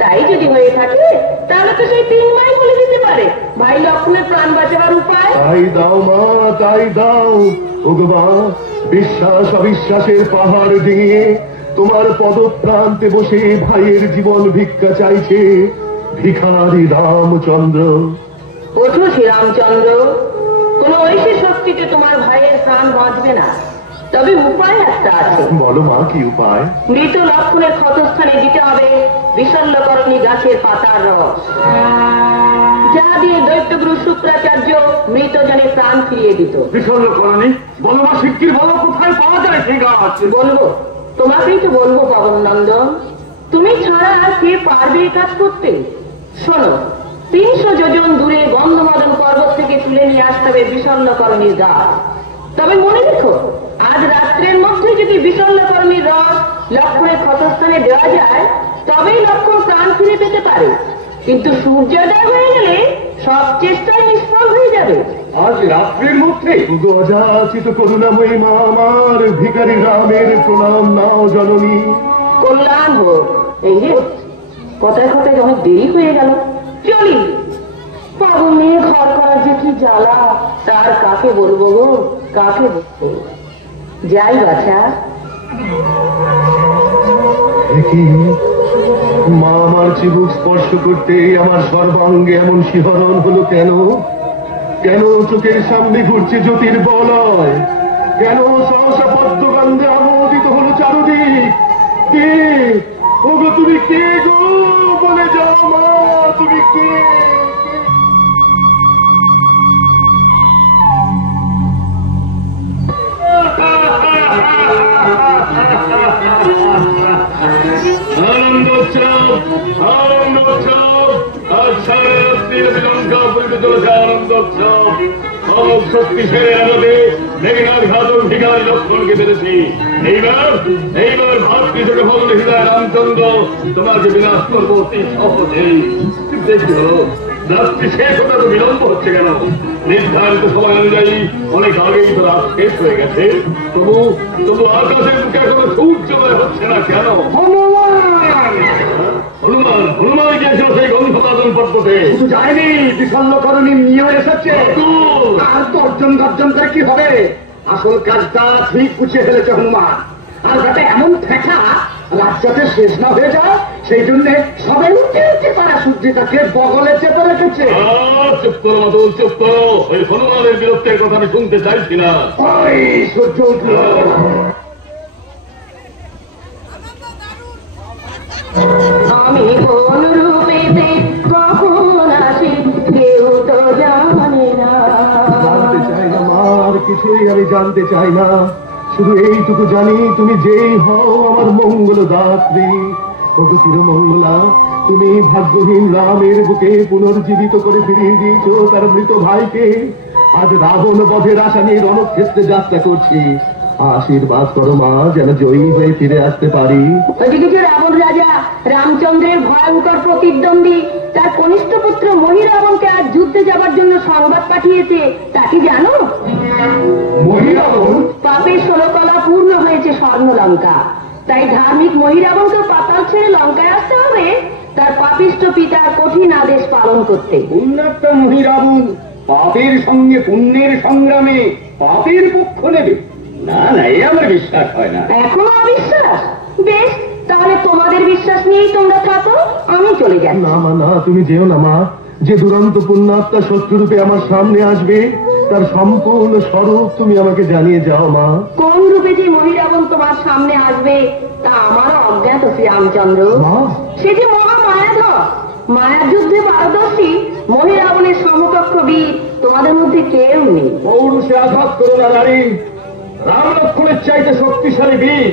তাই যদি হয়ে থাকে তাহলে তো সেই 3 মাই বলে দিতে পারে ভাই লক্ষ্মণের প্রাণ বাঁচাবার উপায়। তাই দাও মা, তাই দাও। ওগো মা, বিশ্বাস অবিশ্বাসের পাহাড় ডিঙিয়ে তোমার পদপ্রান্তে বসে ভাইয়ের জীবন ভিক্ষা চাইছে ভিখারি রামচন্দ্র। ওঠো শ্রীরামচন্দ্র, কোন ঐশী শক্তিতে তোমার ভাইয়ের প্রাণ বাঁচবে না, তবে উপায় একটা আছে। বলো মা, কি উপায়? মৃত লক্ষণের ক্ষতস্থানে দিতে হবে বিশল্যকরণী গাছের পাতার রস, যা দিয়ে দৈত্যগুরু শুক্রাচার্য মৃত জনে প্রাণ ফিরিয়ে দিত। বিষণ্ণ করণী, বলো মা, শিগগির বলো কোথায় পাওয়া যায় সেই গাছ। বলবো, তোমাকেই তো বলবো পবন নন্দন, তুমি ছাড়া আর কে পারবে এই কাজ করতে? শোনো, 300 যোজন দূরে গন্ধমদন পর্বত থেকে তুলে নিয়ে আসতে হবে বিশল্যকরণীর গাছ। তবে মনে রেখো, আজ রাত্রের মধ্যে যদি বিশল্যকরণীর রস লক্ষণের ক্ষতস্থানে দেওয়া যায় তবেই লক্ষণ প্রাণ ফিরে পেতে পারে, কিন্তু সূর্যোদয় হয়ে গেলে সব চেষ্টাই নিষ্ফল হয়ে যাবে। আজ রাত্রির মধ্যে? ওগো অযাচিত করুণাময়ী মা আমার, ভিখারি রামের প্রণাম নাও জননী। কল্যাণ হোক। এই যে কথায় কথায় অনেক দেরি হয়ে গেল, চলি। পাগল নিয়ে ঘর করার যে কি জ্বালা, তার কাকে বলবো গো, কাকে বলবো? যাই বাছা। কি মা, আমার চিবুক স্পর্শ করতেই আমার সর্বাঙ্গে এমন শিহরণ হলো কেন? কেন চোখের সামনে ঘুরছে জ্যোতির বলয়? কেন সহসা পদ্মগন্ধে আমোদিত হলো চারদিক? কে ওগো, তুমি কে গো? বলে যাও মা, তুমি কে? আনন্দ উৎসব, আনন্দ উৎসব, আজ সারা রাত্রির লঙ্কা পরিবে চলেছে আনন্দ উৎসব। সব শক্তি সেরে আলোতে মেঘনার ঘাতক ভিখারি লক্ষণকে পেরেছি। এইবার ভাতৃষকে ভগবান হৃদয় রামচন্দ্র তোমাকে বিনাশ করবো অতি সহজেই। দেখো, রাত্রি শেষ হতে তো বিলম্ব হচ্ছে কেন? নির্ধারিত সময় অনুযায়ী অনেক আগেই তো রাত শেষ হয়ে গেছে, তবু আকাশের বুকে এখনো সূর্যোদয় হচ্ছে না কেন? হনুমান হনুমান গিয়েছিল সেই গন্ধমাদন পর্বতে। শুধু যায়নি, বিষণ্ণকরণী নিয়ে এসেছে। আর তর্জন গর্জন করে কি হবে? আসল কাজটা ঠিক গুছিয়ে ফেলেছে হনুমান। আর যাতে এমন ঠেকা রাজ্যতে শেষ না হয়ে যায় সেই জন্য সবাই উঠে উঠে তারা সূর্যটাকে বগলে চেপে রেখেছে। চুপ করো মাতুল, চুপ করো। ওই হনুমানের বিরক্তের কথা আমি শুনতে চাইছি না। ওই সূর্য উঠল। আমি কোন রূপেতে কখন আসি কেউ তো জানে না। জানতে চাই না মা, আর কিছুই আমি জানতে চাই না। শুধু এইটুকু জানি, তুমি যেই হও আমার মঙ্গল দাত্রী। ওগো চিরমঙ্গলা, তুমি ভাগ্যহীন রামের বুকে পুনর্জীবিত করে ফিরিয়ে দিয়েছ তার মৃত ভাইকে। আজ রাবণ বধের আশা নিয়ে রণক্ষেত্রে যাত্রা করছি। আশীর্বাদ করো মা, যেন জয়ী হয়ে ফিরে আসতে পারি। ওইদিকে যে রাবণ রাজা রামচন্দ্রের ভয়ঙ্কর প্রতিদ্বন্দ্বী তার কনিষ্ঠ পুত্র মহিরাবণকে আজ যুদ্ধে যাবার জন্য সংবাদ পাঠিয়েছে, তা কি জানো? মহিরাবণ? পাপের 16 কলা পূর্ণ হয়েছে স্বর্ণলঙ্কা, তাই ধার্মিক মহিরাবণকে পাতাল ছেড়ে লঙ্কায় আসতে হবে তার পাপিষ্ঠ পিতার কঠিন আদেশ পালন করতে। উন্নত মহিরাবণ পাপের সঙ্গে পুণ্যের সংগ্রামে পাপের পক্ষ নেবে? না না, এ আমার বিশ্বাস হয় না। এখনো অবিশ্বাস? বেশ, তাহলে তোমাদের বিশ্বাস নিয়েই তোমরা থাকো, আমি চলে যাই। না মা না, তুমি যেও না মা। যে দুরন্ত পুণ্যাত্মা শত্রুরূপে আমার সামনে আসবে তার সম্পূর্ণ স্বরূপ তুমি আমাকে জানিয়ে যাও মা। কোন রূপে যে মহিরাবণ তোমার সামনে আসবে তা আমারও অজ্ঞাত শ্রীরামচন্দ্র। মা সে যে মহা মায়াধর, মায়ার যুদ্ধে পারদর্শী মহিরাবণের সমকক্ষ বীর তোমাদের মধ্যে কেউ নেই। পৌরুষে আঘাত করো না নারী। রাম লক্ষ্মণের চাইতে শক্তিশালী বীর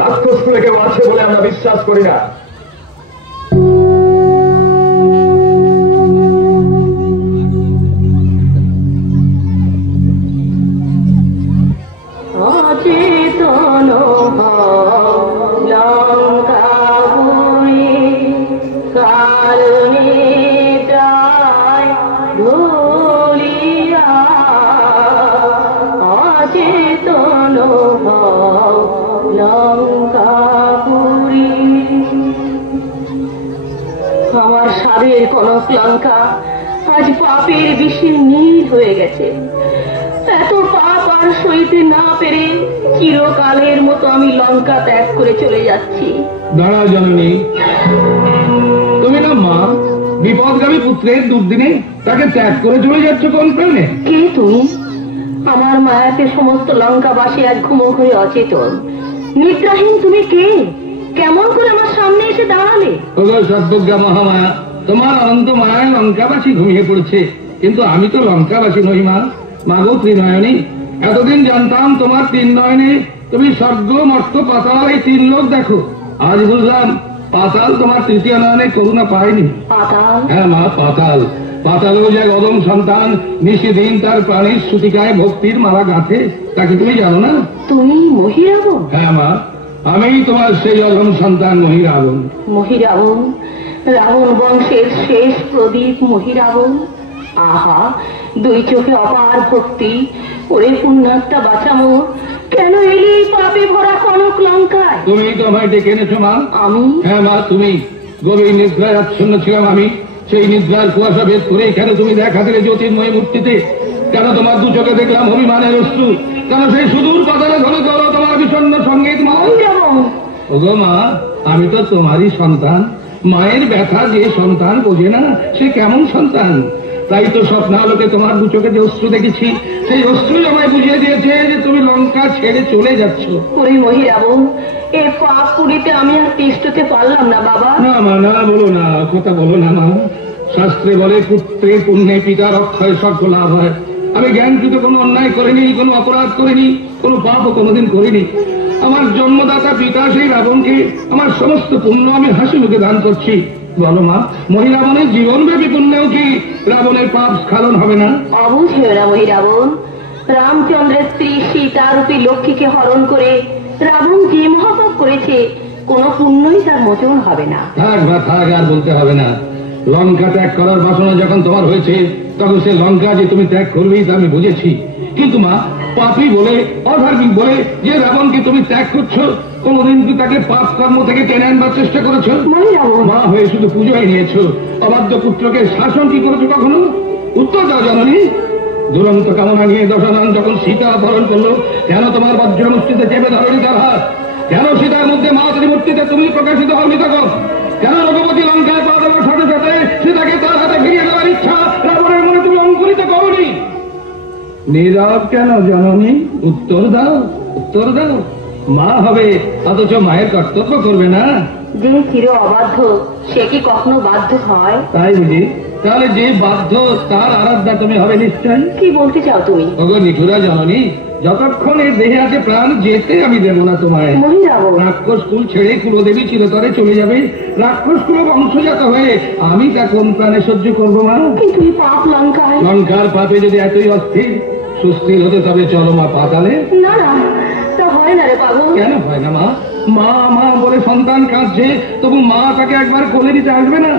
রাক্ষস কুলে কেউ আছে বলে আমরা বিশ্বাস করি না। অচেতন লঙ্কাপুরী কারণে প্রায় ধরিয়া, অচেতন লঙ্কাপুরী। আমার সাধের কনক লঙ্কা আজ পাপের বিষে নীল হয়ে গেছে। এত পাপ আর সইতে না পেরে চিরকালের মতো আমি লঙ্কা ত্যাগ করে চলে যাচ্ছি। দাঁড়া জননী, তুমি না মা বিপদগামী পুত্রের দুর্দিনে তাকে ত্যাগ করে চলে যাচ্ছ কোন প্রেমে? কে তুমি? আমার মায়াতে সমস্ত লঙ্কাবাসী আজ ঘুমো ঘুরে অচেতন নিদ্রাহীন। তুমি কে? কেমন করে আমার সামনে এসে দাঁড়ালে? ওগো সর্বজ্ঞা মহামায়া, তোমার অনন্ত মায়ায় লঙ্কাবাসী ঘুমিয়ে পড়েছে, কিন্তু আমি তো লঙ্কাবাসী নই মা। মাগো ত্রিনয়নী, এতদিন জানতাম তোমার তিন নয়নে তুমি স্বর্গ মর্ত পাতাল এই তিন লোক দেখো। আজ বুঝলাম পাতাল তোমার তৃতীয় নয়নে করুণা পায়নি। পাতাল? হ্যাঁ মা, পাতাল। পাতালও যে অদম সন্তান নিশিদিন তার প্রাণীর সুতিকায় ভক্তির মালা গাঁথে, তাকে তুমি জানো না? তুমি মহিরাবণ? হ্যাঁ মা, আমি তোমার সেই অদম সন্তান মহিরাবণ। মহিরাবণ, রাবণ বংশের শেষ প্রদীপ মহিরাবণ। আহা, দুই চোখে অপার ভক্তি। ওরে পুণ্যাত্মা বাঁচামো, কেন এলি এই পাপে ভরা কনক লঙ্কায়? তুমি তো আমায় ডেকে এনেছো মা। আমি? হ্যাঁ মা, তুমি। গভীর নিদ্রায় আচ্ছন্ন ছিলাম আমি। সেই নিদ্রার কুয়াশা ভেদ করে কেন তুমি দেখা দিলে জ্যোতির্ময় মূর্তিতে? কেন তোমার দু চোখে দেখলাম অভিমানের অশ্রু? কেন সেই সুদূর পাতালে ধরে করো তোমার বিষণ্ণ সঙ্গীত মা? মহিরাবণ, ওগো মা, আমি তো তোমারই সন্তান। মায়ের ব্যথা যে সন্তান বোঝে না, সে কেমন সন্তান? তাই তো স্বপ্নালোকে তোমার দু চোখে যে অশ্রু দেখেছি, সেই অশ্রুই আমায় বুঝিয়ে দিয়েছে যে তুমি লঙ্কা ছেড়ে চলে যাচ্ছ। ওরে মহিরাবণ, এ পাপ পুরিতে আমি আর তিষ্ঠতে পারলাম না বাবা। না মা, না বলো না, কথা বলো না মা। শাস্ত্রে বলে পুত্রে পুণ্যে পিতার অক্ষয় স্বর্গ লাভ হয়। আমি জ্ঞানকৃত কোনো অন্যায় করিনি, কোনো অপরাধ করিনি, কোনো পাপও কোনোদিন করিনি। আমার জন্মদাতা পিতা সেই রাবণকে আমার সমস্ত পুণ্য আমি হাসি মুখে দান করছি। বলো মা, মহিরাবণের জীবনব্যাপী পুণ্যেও কি রাবণের পাপ স্খলন হবে না? অবুঝ হয়েও না মহিরাবণ। রামচন্দ্রের স্ত্রী সীতারূপী লক্ষ্মীকে হরণ করে রাবণ যে মহাপাপ করেছে, কোনো পুণ্যই তার মোচন হবে না। থাক বা থাক, আর বলতে হবে না। লঙ্কা ত্যাগ করার বাসনা যখন তোমার হয়েছে, তখন সে লঙ্কা যে তুমি ত্যাগ করবেই তা আমি বুঝেছি। কিন্তু মা, পাপী বলে অধার্মিক বলে যে রাবণকে তুমি ত্যাগ করছো, কোনদিন কি তাকে পাপ কর্ম থেকে টেনে আনবার চেষ্টা করেছো? মহিরাবণ, মা হয়ে শুধু পুজোয় নিয়েছো, অবাধ্য পুত্রকে শাসন কি করেছো কখনো? উত্তর দাও জননী। দুরন্ত কামনা নিয়ে দশানন যখন সীতা অপহরণ করলো, কেন তোমার বজ্র মুষ্টিতে চেপে ধরনি তার হাত? কেন সীতার মধ্যে মাতারি মূর্তিতে তুমি প্রকাশিত হওনি তখন? কেন রঘুপতি লঙ্কায় পা দেওয়ার সাথে সাথে সীতাকে তার হাতে ফিরিয়ে দেওয়ার ইচ্ছা রাবণের মনে তুমি অঙ্কুরিত করনি? নীরব কেন জননী? উত্তর দাও, উত্তর দাও। মা হবে অথচ মায়ের কর্তব্য করবে না? যে চির অবাধ্য সে কি কখনো বাধ্য হয়? তাই বুঝি? তাহলে যে বাধ্য তার আরাধ্যা তুমি হবে নিশ্চয়। কি বলতে চাও তুমি? ওগো নিঠুরা জননী, যতক্ষণ এর দেহে আছে প্রাণ, যেতে আমি দেব না তোমায়। মহিরাবণ, রাক্ষস কুল ছেড়ে কুলদেবী চিরতরে চলে যাবে। রাক্ষস কুল বংশজাত হয়ে আমি তা কোন প্রাণে সহ্য করবো মা? কিন্তু এই পাপ লঙ্কায়। লঙ্কার পাপে যদি এতই অস্থির সুস্থির হতে, তবে চলো মা পাতালে। না না, তা হয় না রে পাগল। কেন হয় না মা? মা মা বলে সন্তান কাঁদছে, তবু মা তাকে একবার কোলে নিতে আসবে না?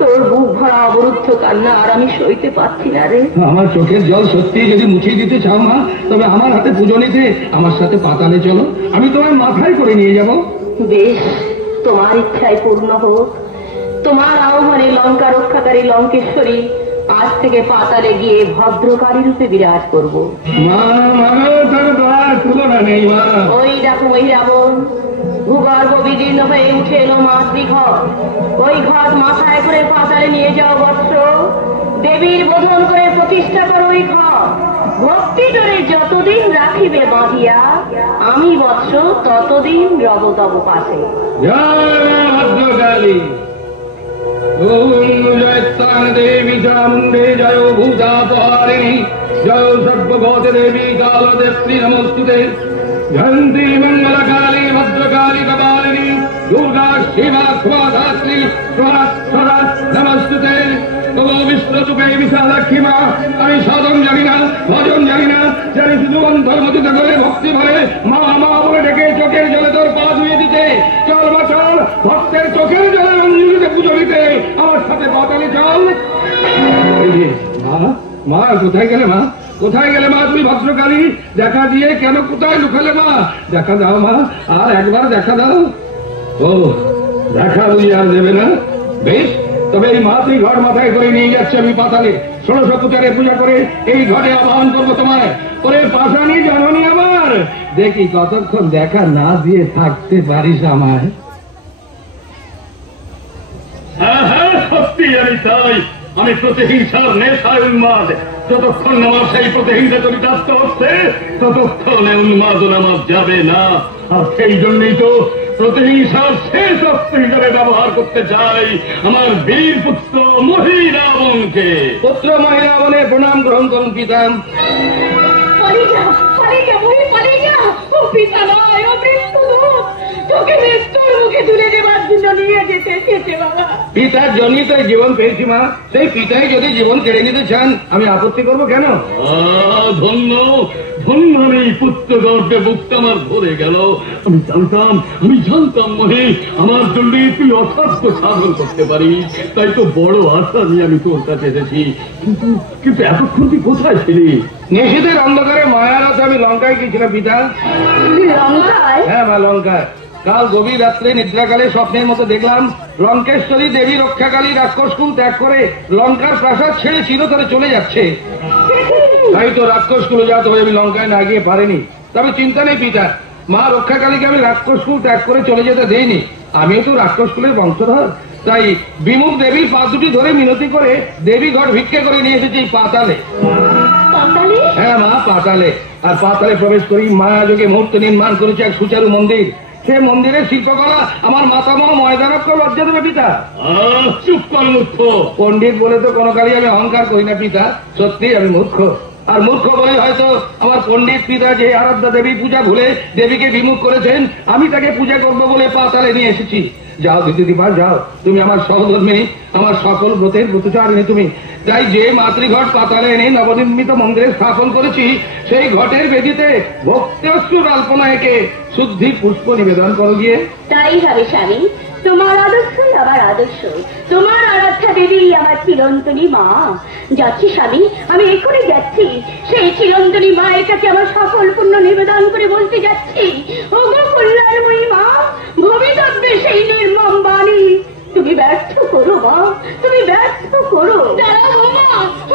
তোর বুক ভরা অবরুদ্ধ কান্না আর আমি সইতে পারছি না রে। আমার চোখের জল সত্যি যদি মুছিয়ে দিতে চাও মা, তবে আমার হাতে পুজো নিতে আমার সাথে পাতালে চলো। আমি তোমার মাথায় করে নিয়ে যাব। বেশ, তোমার ইচ্ছাই পূর্ণ হোক। তোমার আহ্বানে লঙ্কা রক্ষাকারী লঙ্কেশ্বরী আজ থেকে পাতালে গিয়ে ভদ্রকারী রূপে বিরাজ করব। মা, তার দোয়ার তুলনা নেই মা। ওই দেখো মহিরাবণ, ভূগর্ভ বিদীর্ণ হয়ে উঠে এলো মাতৃঘর। ওই ঘট মাথায় করে পাতালে নিয়ে যাও বৎস, দেবীর বোধন করে প্রতিষ্ঠা করো ওই ঘর। ভক্তি করে যতদিন রাখিবে বাঁধিয়া, আমি বৎস ততদিন রব তব পাশে। জয় মা ভদ্রকালী। ওম জয় তাং দেবী চামুণ্ডে জয় ভূতাপহারিণী জয় সর্বভূত দেবী কালদেবী নমস্তুতে। জয়ন্তী মঙ্গলকালী ভদ্রকালী কপালিনী দুর্গা শিবা ক্ষমাধাত্রী সদা নমস্তুতে। তবু বিশ্বরূপে বিশালাক্ষী মা, আমি সাধন জানি না, ভজন জানি না, জানি শুধু অন্তর্মতিতে করে ভক্তি ভরে মা মা বলে ডেকে চোখের জলে তোর পা ধুয়ে দিতে। চল মা চল, ভক্তের চোখের জলে মঞ্জুরিতে পুজো দিতে আমার সাথে পাতালে চল। মা মা কোথায় গেলে মা, কোথায় গেলে মা তুমি ভদ্রকালী? দেখা দিয়ে কেন কোথায় লুকালে মা? দেখা দাও মা, আর একবার দেখা দাও। ও দেখা বুঝি আর দেবে না? বেশ, তবে এই মাতৃ ঘর মাথায় করে নিয়ে যাচ্ছে আমি পাতালে। 16 পুজারে পূজা করে এই ঘরে আবাহন করবো তোমায়। ওরে পাশানি জাননি আমার, দেখি কতক্ষণ দেখা না দিয়ে থাকতে পারিস আমায়। হ্যাঁ হ্যাঁ, সত্যি আমি তাই। আমি প্রতিহিংসার নেশায় উন্মাদ। যতক্ষণ আমার সেই প্রতিহিংসা চরিতার্থ হচ্ছে, ততক্ষণে উন্মাদনা আমার যাবে না। আর সেই জন্যই তো প্রতিহিংসার শেষ অস্ত্র হিসাবে ব্যবহার করতে চাই আমার বীর পুত্র মহিরাবণকে। পুত্র মহিরাবণের প্রণাম গ্রহণ করুন পিতা। পালিয়ে যা, পালিয়ে যা, পালিয়ে যা। ও পিতা নয়, ও মৃত্যুদূত, তোকে মৃত্যুর মুখে তুলে দেবার জন্য নিয়ে যেতে এসেছে বাবা। পিতার জন্যই তো জীবন পেয়েছি মা, সেই পিতাই যদি জীবন কেড়ে নিতে চান আমি আপত্তি করবো কেন? ধন্য ধন্য, আমি পুত্র গর্বে বুকটা আমার ভরে গেল। আমি জানতাম মহি, আমার জন্য তুই অসাধ্য সাধন করতে পারিস। তাই তো বড় আশা নিয়ে আমি তোর কাছে এসেছি। কিন্তু এতক্ষণ তুই কোথায় ছিলি? নিশীথের অন্ধকারে মায়ারাতে আমি লঙ্কায় গিয়েছিলাম পিতা। লঙ্কায়? হ্যাঁ মা, লঙ্কায়। কাল গভীর রাত্রে নিদ্রাকালে স্বপ্নের মতো দেখলাম লঙ্কেশ্বরী দেবী রক্ষাকালী রাক্ষসকুল ত্যাগ করে লঙ্কার প্রাসাদ ছেড়ে চিরতরে চলে যাচ্ছে। তাই তো রাক্ষসকুল জাত হয়ে আমি লঙ্কায় না গিয়ে পারিনি। তবে চিন্তা নেই পিতা, মা রক্ষাকালীকে আমি রাক্ষসকুল ত্যাগ করে চলে যেতে দেইনি। আমিও তো রাক্ষসকুলের বংশধর। তাই বিমুখ দেবীর পা দুটি ধরে মিনতি করে দেবী ঘর ভিক্ষে করে নিয়ে এসেছি এই পাতালে। পাতালে? হ্যাঁ মা, পাতালে। আর পাতালে প্রবেশ করি মায়াযোগে মুহূর্ত নির্মাণ করেছে এক সুচারু মন্দির। সে মন্দিরের শিল্পকলা আমার মাতামহ ময়দানক্ষ লজ্জা দেবে পিতা। চুপ কর মূর্খ। পণ্ডিত বলে তো কোনো কালই আমি অহংকার করি না পিতা, সত্যি আমি মূর্খ। আর মূর্খ বলে হয়তো আমার পণ্ডিত পিতা যে আরাধ্যা দেবী পূজা ভুলে দেবীকে বিমুখ করেছেন, আমি তাকে পূজা করবো বলে পাতালে নিয়ে এসেছি। যাও দিদিপাল যাও, তুমি আমার সহধর্মিনী, আমার সকল ব্রতের ব্রতচারিণী তুমি। তাই যে মাতৃঘট পাতালে এনে নবনির্মিত মন্দিরে স্থাপন করেছি, সেই ঘটের বেদিতে ভক্তি অশ্রুর আল্পনা এঁকে শুদ্ধি পুষ্প নিবেদন করো গিয়ে। তাই হবে স্বামী, তোমার আদর্শই আমার আদর্শ, তোমার আরাধ্যা দেবী আমার চিরন্তনী মা। যাচ্ছি স্বামী, আমি এখনই যাচ্ছি। সেই চিরন্তনী মায়ের কাছে আমার সকল পুণ্য নিবেদন করে বলতে যাচ্ছি, ও গো কল্যাণময়ী মা, ভবিতব্যে সেই নির্মম বাণী তুমি ব্যর্থ করো মা, তুমি ব্যর্থ করো। দাঁড়াও মা,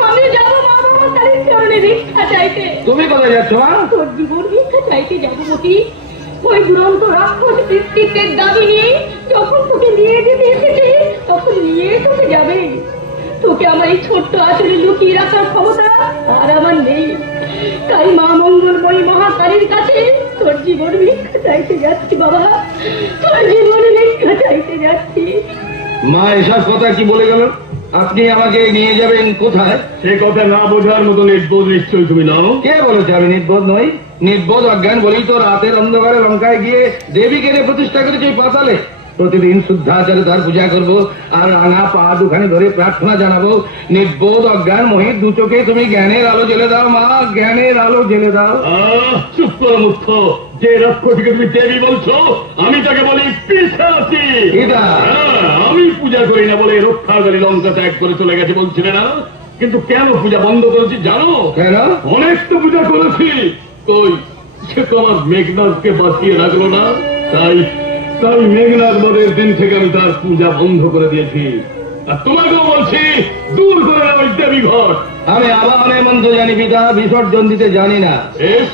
আমি যাবো মা মহাকালীর চরণে ভিক্ষা চাইতে। তুমি কোথায় যাচ্ছ মা? তোর জীবন ভিক্ষা চাইতে যাবো মতি। ওই দুরন্ত রাক্ষস পিতৃত্বের দাবি নিয়ে যখন তোকে নিয়ে যেতে এসেছে, তখন নিয়ে তোকে যাবে। তোকে আমার এই ছোট্ট আচরে লুকিয়ে রাখার ক্ষমতা আর আমার নেই। তাই মা মঙ্গলময়ী মহাকালীর কাছে তোর জীবন ভিক্ষা চাইতে যাচ্ছি বাবা, তোর জীবন ভিক্ষা চাইতে যাচ্ছি। মা এসব কথা কি বলে গেল? আপনি আমাকে নিয়ে যাবেন কোথায়? সে কথা না বোঝার মতো নির্বোধ নিশ্চয়ই তুমি নাও। কে বলেছে আমি নির্বোধ নই? নির্বোধ অজ্ঞান বলেই তো রাতের অন্ধকারে লঙ্কায় গিয়ে দেবীকে প্রতিষ্ঠা করেছে এই পাতালে। প্রতিদিন শুদ্ধাচারে তার পূজা করবো আর রাঙা পা দুখানি ধরে প্রার্থনা জানাবো। নির্বোধ অজ্ঞান মোহিত দু চোখে তুমি জ্ঞানের আলো জ্বেলে দাও মা, জ্ঞানের আলো জ্বেলে দাও। চুপ করো মূর্খ। যে রাক্ষসীকে তুমি দেবী বলছো, আমি তাকে বলি পিশাচী। আমি পূজা করি না বলে রক্ষাকালী লঙ্কা ত্যাগ করে চলে গেছে বলছিলে না? কিন্তু কেন পূজা বন্ধ করেছি জানো? কেন? অনেক তো পূজা করেছি। কই সে তো আমার মেঘনাথকে বাঁচিয়ে রাখলো না। তাই মেঘনাথ বধের দিন থেকে আমি তার পূজা বন্ধ করে দিয়েছি। আর তোমাকেও বলছি, দূর করে নাও ওই দেবী ঘর। আমি আবাহনের মন্ত্র জানি পিতা, বিসর্জন দিতে জানি না। বেশ,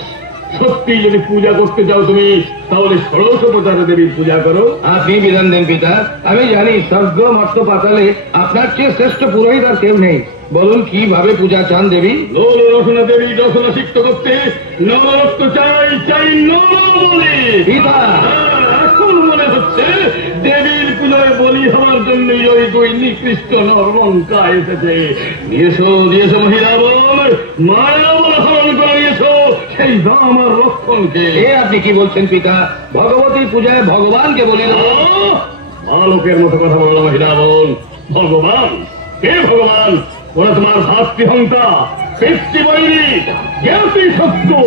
সত্যি যদি পূজা করতে চাও তুমি, তাহলে ষোড়শোপচারে দেবীর পূজা করো। আপনি বিধান দেন পিতা। আমি জানি স্বর্গ মর্ত পাতালে আপনার চেয়ে শ্রেষ্ঠ পুরোহিত আর কেউ নেই। বলুন কিভাবে পূজা চান দেবী? লোল রসনা দেবী রসনা সিক্ত করতে নবরত্ন চাই, চাই নব বলি। পিতা এখন মনে হচ্ছে দেবীর পূজায় বলি হওয়ার জন্য ওই দুই নিকৃষ্ট নরলঙ্কা এসেছে। নিয়েছো নিয়েছো মহিলাবল, মায়াবল হরণ করে নিয়েছো সেই আমার লক্ষণকে। এ আপনি কি বলছেন পিতা? ভগবতী পূজায় ভগবানকে বলি না। বালকের মতো কথা বলো মহিলাবল। ভগবান? কে ভগবান? ওরা তোমার ভাতৃহন্তা, পিতৃবৈরী, জ্ঞাতি শত্রু।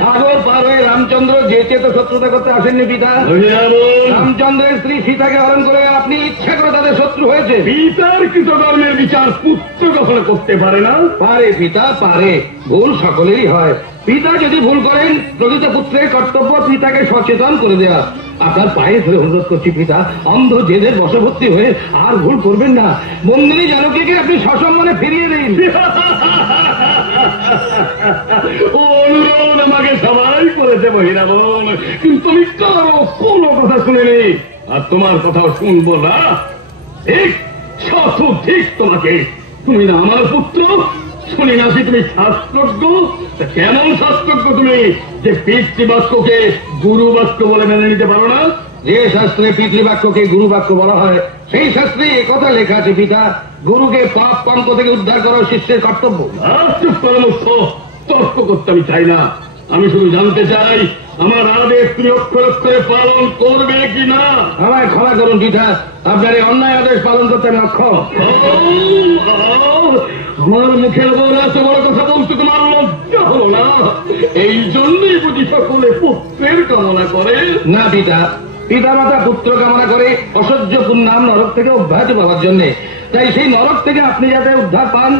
সাগর পার হয়ে রামচন্দ্র যেতে তো শত্রুতা করতে আসেননি পিতা। মহিলাবল, রামচন্দ্রের স্ত্রী সীতাকে হরণ করে আপনি ইচ্ছা করে তাদের শত্রু হয়েছে। পিতার কৃতকর্মের বিচার পুত্র কখনো করতে পারে না। পারে পিতা পারে, ভুল সকলেরই হয়। পিতা যদি ভুল করেন, প্রকৃত পুত্রের কর্তব্য পিতাকে সচেতন করে দেওয়া। আপনার পায়ে ধরে অনুরোধ করছি পিতা, অন্ধ জেদের বশবর্তী হয়ে আর ভুল করবেন না। বন্দিনী জানকীকে আপনি সসম্মানে ফিরিয়ে দিন। ও অনুরোধ আমাকে সবাই করেছে মহিলাবল, কিন্তু আমি কারো কোনো কথা শুনিনি, আর তোমার কথাও শুনবো না। ঠিক শত ঠিক তোমাকে। তুমি না আমার পুত্র, শুনি না তুমি শাস্ত্রজ্ঞ। তা কেমন শাস্ত্রজ্ঞ তুমি যে পিতৃবাক্যকে গুরু বাক্য বলে মেনে নিতে পারো না? যে শাস্ত্রে পিতৃবাক্যকে গুরু বাক্য বলা হয়, সেই শাস্ত্রে একথা লেখা আছে পিতা, গুরুকে পাপ পঙ্ক থেকে উদ্ধার করা শিষ্যের কর্তব্য। চুপ করো মুক্ত, তর্ক করতে আমি চাই না। আমি শুধু জানতে চাই আমার আদেশ তুমি অক্ষর অক্ষরে পালন করবে কি না। আমায় ক্ষমা করুন পিতা, আপনার এই অন্যায় আদেশ পালন করতে আমি অক্ষম। আমার মুখের ওপর এত বড় কথা বলতে তোমার লজ্জা হলো না? এই জন্যই বুঝি সকলে পুত্রের কামনা করে। না পিতা, পিতা মাতা পুত্র কামনা করে অসহ্য পুণ্যাম নরক থেকে অব্যাহতি পাওয়ার জন্য। তাই সেই নরক থেকে আপনি যাতে উদ্ধার পান,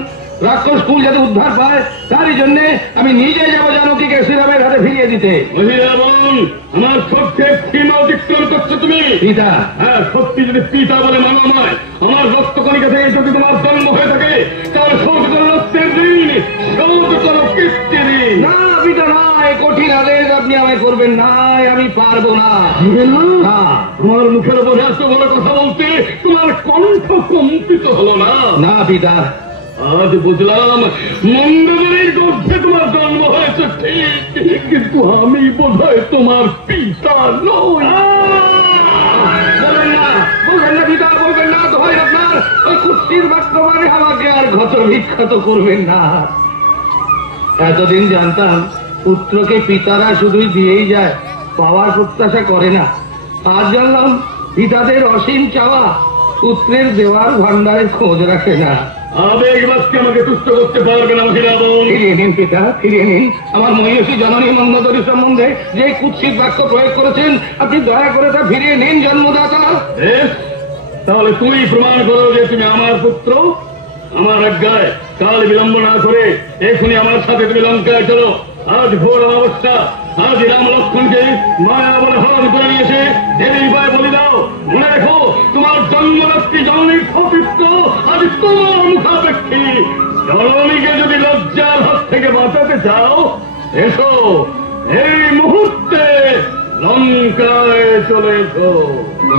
রাক্ষস কুল যাতে উদ্ধার পায়, তারই জন্য আমি নিজে যাবো জানকীকে শ্রীরামের হাতে ফিরিয়ে দিতে। মহিলাবল, আমার সত্যের সীমা অতিক্রম করছো তুমি। পিতা, হ্যাঁ, সত্যি যদি পিতা বলে মানো আমায়, আমার রক্তকণিকা থেকে যদি তোমার জন্ম হয়ে থাকে, তাহলে শোধ করো রক্তের ঋণ, শোধ করো কীর্তির ঋণ। না পিতা না, এই কঠিন আদেশ আপনি আমায় করবেন না, আমি পারবো না। না, তোমার মুখের ওপর এত বড় কথা বলতে তোমার কণ্ঠ কম্পিত হলো না? না পিতা, আজ বুঝলাম মন্দগরের গর্ভে তোমার জন্ম হয়েছে ঠিক, কিন্তু আমি বোধহয় তোমার পিতা নই। বলবেন না, বলবেন না পিতা, বলবেন না, দোহাই আপনার। ওই কুৎসিত বাক্য মানে আমাকে আর ক্ষত বিখ্যাত করবেন না। এতদিন জানতাম পুত্রকে পিতারা শুধুই দিয়েই যায়, পাওয়ার প্রত্যাশা করে না। আজ জানলাম পিতাদের অসীম চাওয়া, পুত্রের দেওয়ার ভান্ডারের খোঁজ রাখে না। আবেগ বাক্যে আমাকে তুষ্ট করতে পারবে না মহিলাবল। ফিরিয়ে নিন পিতা, ফিরিয়ে নিন। আমার মহিষী জননী মন্দোদরী সম্বন্ধে যে কুৎসিত বাক্য প্রয়োগ করেছেন, আপনি দয়া করে তা ফিরিয়ে নিন জন্মদাতা। বেশ, তাহলে তুমি প্রমাণ করো যে তুমি আমার পুত্র। আমার আজ্ঞায় কাল বিলম্ব না করে এখনই আমার সাথে তুমি লঙ্কায় চলো। আজ ভোর অমাবস্যা, আজ রাম লক্ষ্মণকে মায়া বলে হরণ করে নিয়েছে, দেবীর পায়ে বলি দাও। মনে রেখো, তোমার জন্মরাত্রি জননীর পবিত্র, আজ তোমার মুখাপেক্ষী। জননীকে যদি লজ্জার হাত থেকে বাঁচাতে চাও, এসো এই মুহূর্তে লঙ্কায় চলে এসো।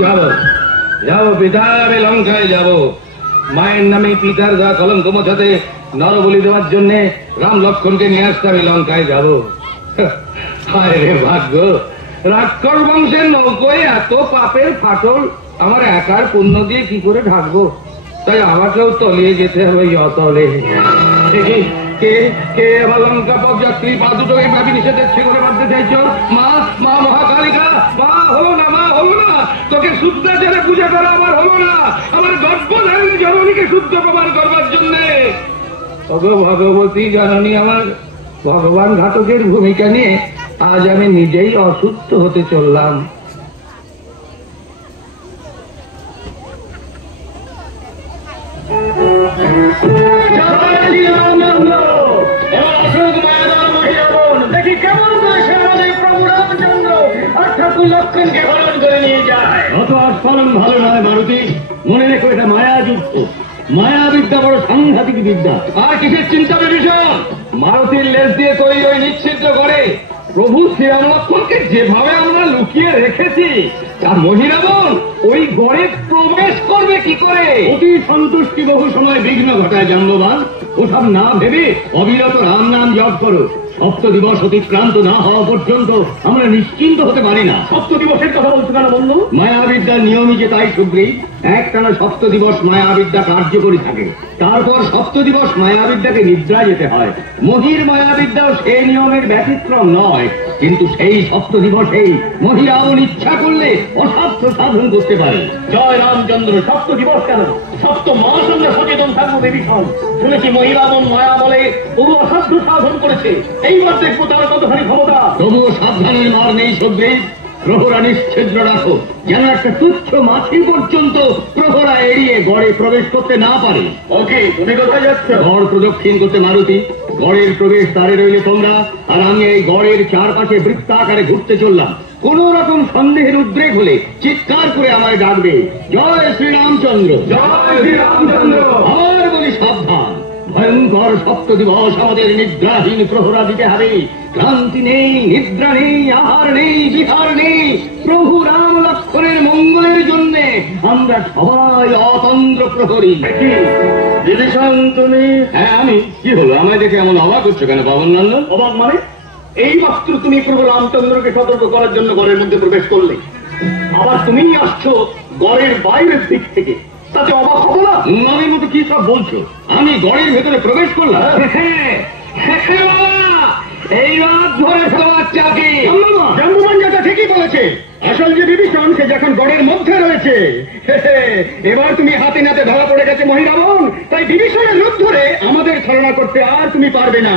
যাবো যাবো পিতা, আমি লঙ্কায় যাব। মায়ের নামে পিতার গা কলঙ্ক মোছাতে, নরবলি দেওয়ার জন্য রাম লক্ষ্মণকে নিয়ে আসতে আমি লঙ্কায় যাব। হায় রে ভাগ্য, রাক্ষস বংশের নৌকোয় এত পাপের ফাটল আমার একার পুণ্য দিয়ে কি করে ঢাকবো? তাই আমাকেও তলিয়ে যেতে হবে অতলে। দেখি কে কে আমার লঙ্কা পথ যাত্রী পা দুটো এইভাবে নিষেধের ছেড়ে বাঁধতে চাইছ? মা, মা মহাকালিকা, মা হলো না, মা হলো না। তোকে শুদ্ধাচারে পূজা করা আমার হলো না, আমার গর্ভধারণী জননীকে শুদ্ধ প্রমাণ করবার জন্য। ভগবতী জননী আমার ভগবান ঘাতকের ভূমিকা নিয়ে আজ আমি নিজেই অসুস্থ হতে চললাম। দেখি কেমন করে সে আমাদের প্রভু রামচন্দ্র আর ঠাকুর লক্ষ্মণকে হরণ করে নিয়ে যায়। অত আস্ফলন ভালো নয় মারুতি, মনে রেখো এটা মায়া যুদ্ধ। মায়া বিদ্যা বড় সাংঘাতিক বিদ্যা। আর কিসের চিন্তা বিভীষণ? মারুতির লেজ দিয়ে তৈরি ওই নিচ্ছিদ্র করে প্রভু শ্রীরাম লক্ষ্মণকে যেভাবে আমরা লুকিয়ে রেখেছি তা মহিরাবন ওই ঘরে প্রবেশ করবে কি করে? অতি সন্তুষ্টি বহু সময় বিঘ্ন ঘটায় জাম্ববান। ওসব না ভেবে অবিরত রাম নাম জপ করো। সপ্ত দিবস অতিক্রান্ত না হওয়া পর্যন্ত আমরা নিশ্চিন্ত হতে পারি না। সপ্ত দিবসের কথা বলছো কেন বন্ধু? মায়াবিদ্যার নিয়মই যে তাই সুগ্রীব। একটানা সপ্ত দিবস মায়াবিদ্যা কার্যকরী থাকে, তারপর সপ্ত দিবস মায়াবিদ্যাকে নিদ্রা যেতে হয়। মহির মায়াবিদ্যাও সেই নিয়মের ব্যতিক্রম নয়, কিন্তু সেই সপ্ত দিবসেই মহিরাবন ইচ্ছা করলে অসাধ্য সাধন করতে পারে। জয় রামচন্দ্র। সপ্ত দিবস কেন, সপ্ত মাস আমরা সচেতন থাকবো দেবীক্ষণ। শুনেছি মহিরাবন মায়া বলে বহু অসাধ্য সাধন করেছে, এইবার দেখবো তার কতখানি ক্ষমতা। তবুও সাবধানের মার নেই সুগ্রীব। প্রহরা নিশ্ছিদ্র রাখো, যেন একটা তুচ্ছ মাছি পর্যন্ত প্রহরা এড়িয়ে গড়ে প্রবেশ করতে না পারে। ওকে, তুমি কোথায় যাচ্ছ? গড় প্রদক্ষিণ করতে মারুতি। গড়ের প্রবেশ দ্বারে রইলে তোমরা, আর আমি এই গড়ের চারপাশে বৃত্তাকারে ঘুরতে চললাম। কোন রকম সন্দেহের উদ্রেক হলে চিৎকার করে আমায় ডাকবে, জয় শ্রীরামচন্দ্র। জয় শ্রীরামচন্দ্র। আর বলি সাবধান, ভয়ঙ্কর সপ্ত দিবস আমাদের নিদ্রাহীন প্রহরা দিতে হবে। ক্লান্তি নেই, নিদ্রা নেই, আহার নেই, বিহার নেই। প্রভু রাম লক্ষ্মণের মঙ্গলের জন্য আমরা সবাই অতন্ত্র প্রহরী। বিভীষণ তুমি? হ্যাঁ আমি। কি হলো, আমায় দেখে এমন অবাক হচ্ছে কেন বাবন নন্দন? অবাক মানে? এই মাত্র তুমি প্রভু রামচন্দ্রকে সতর্ক করার জন্য ঘরের মধ্যে প্রবেশ করলে, আবার তুমি আসছো ঘরের বাইরের দিক থেকে, তাতে অবাক হবো না? উন্নয়নের মতো কি সব বলছো? আমি গড়ের ভেতরে প্রবেশ করলাম। এই রাত ধরে সবার চাকরি জাম্বুবান যেটা ঠিকই বলেছে। আসল যে বিভীষণ সে যখন গড়ের মধ্যে রয়েছে, এবার তুমি হাতে নাতে ধরা পড়ে গেছে মহিরাবন। তাই বিভীষণের রূপ ধরে আমাদের ছলনা করতে আর তুমি পারবে না।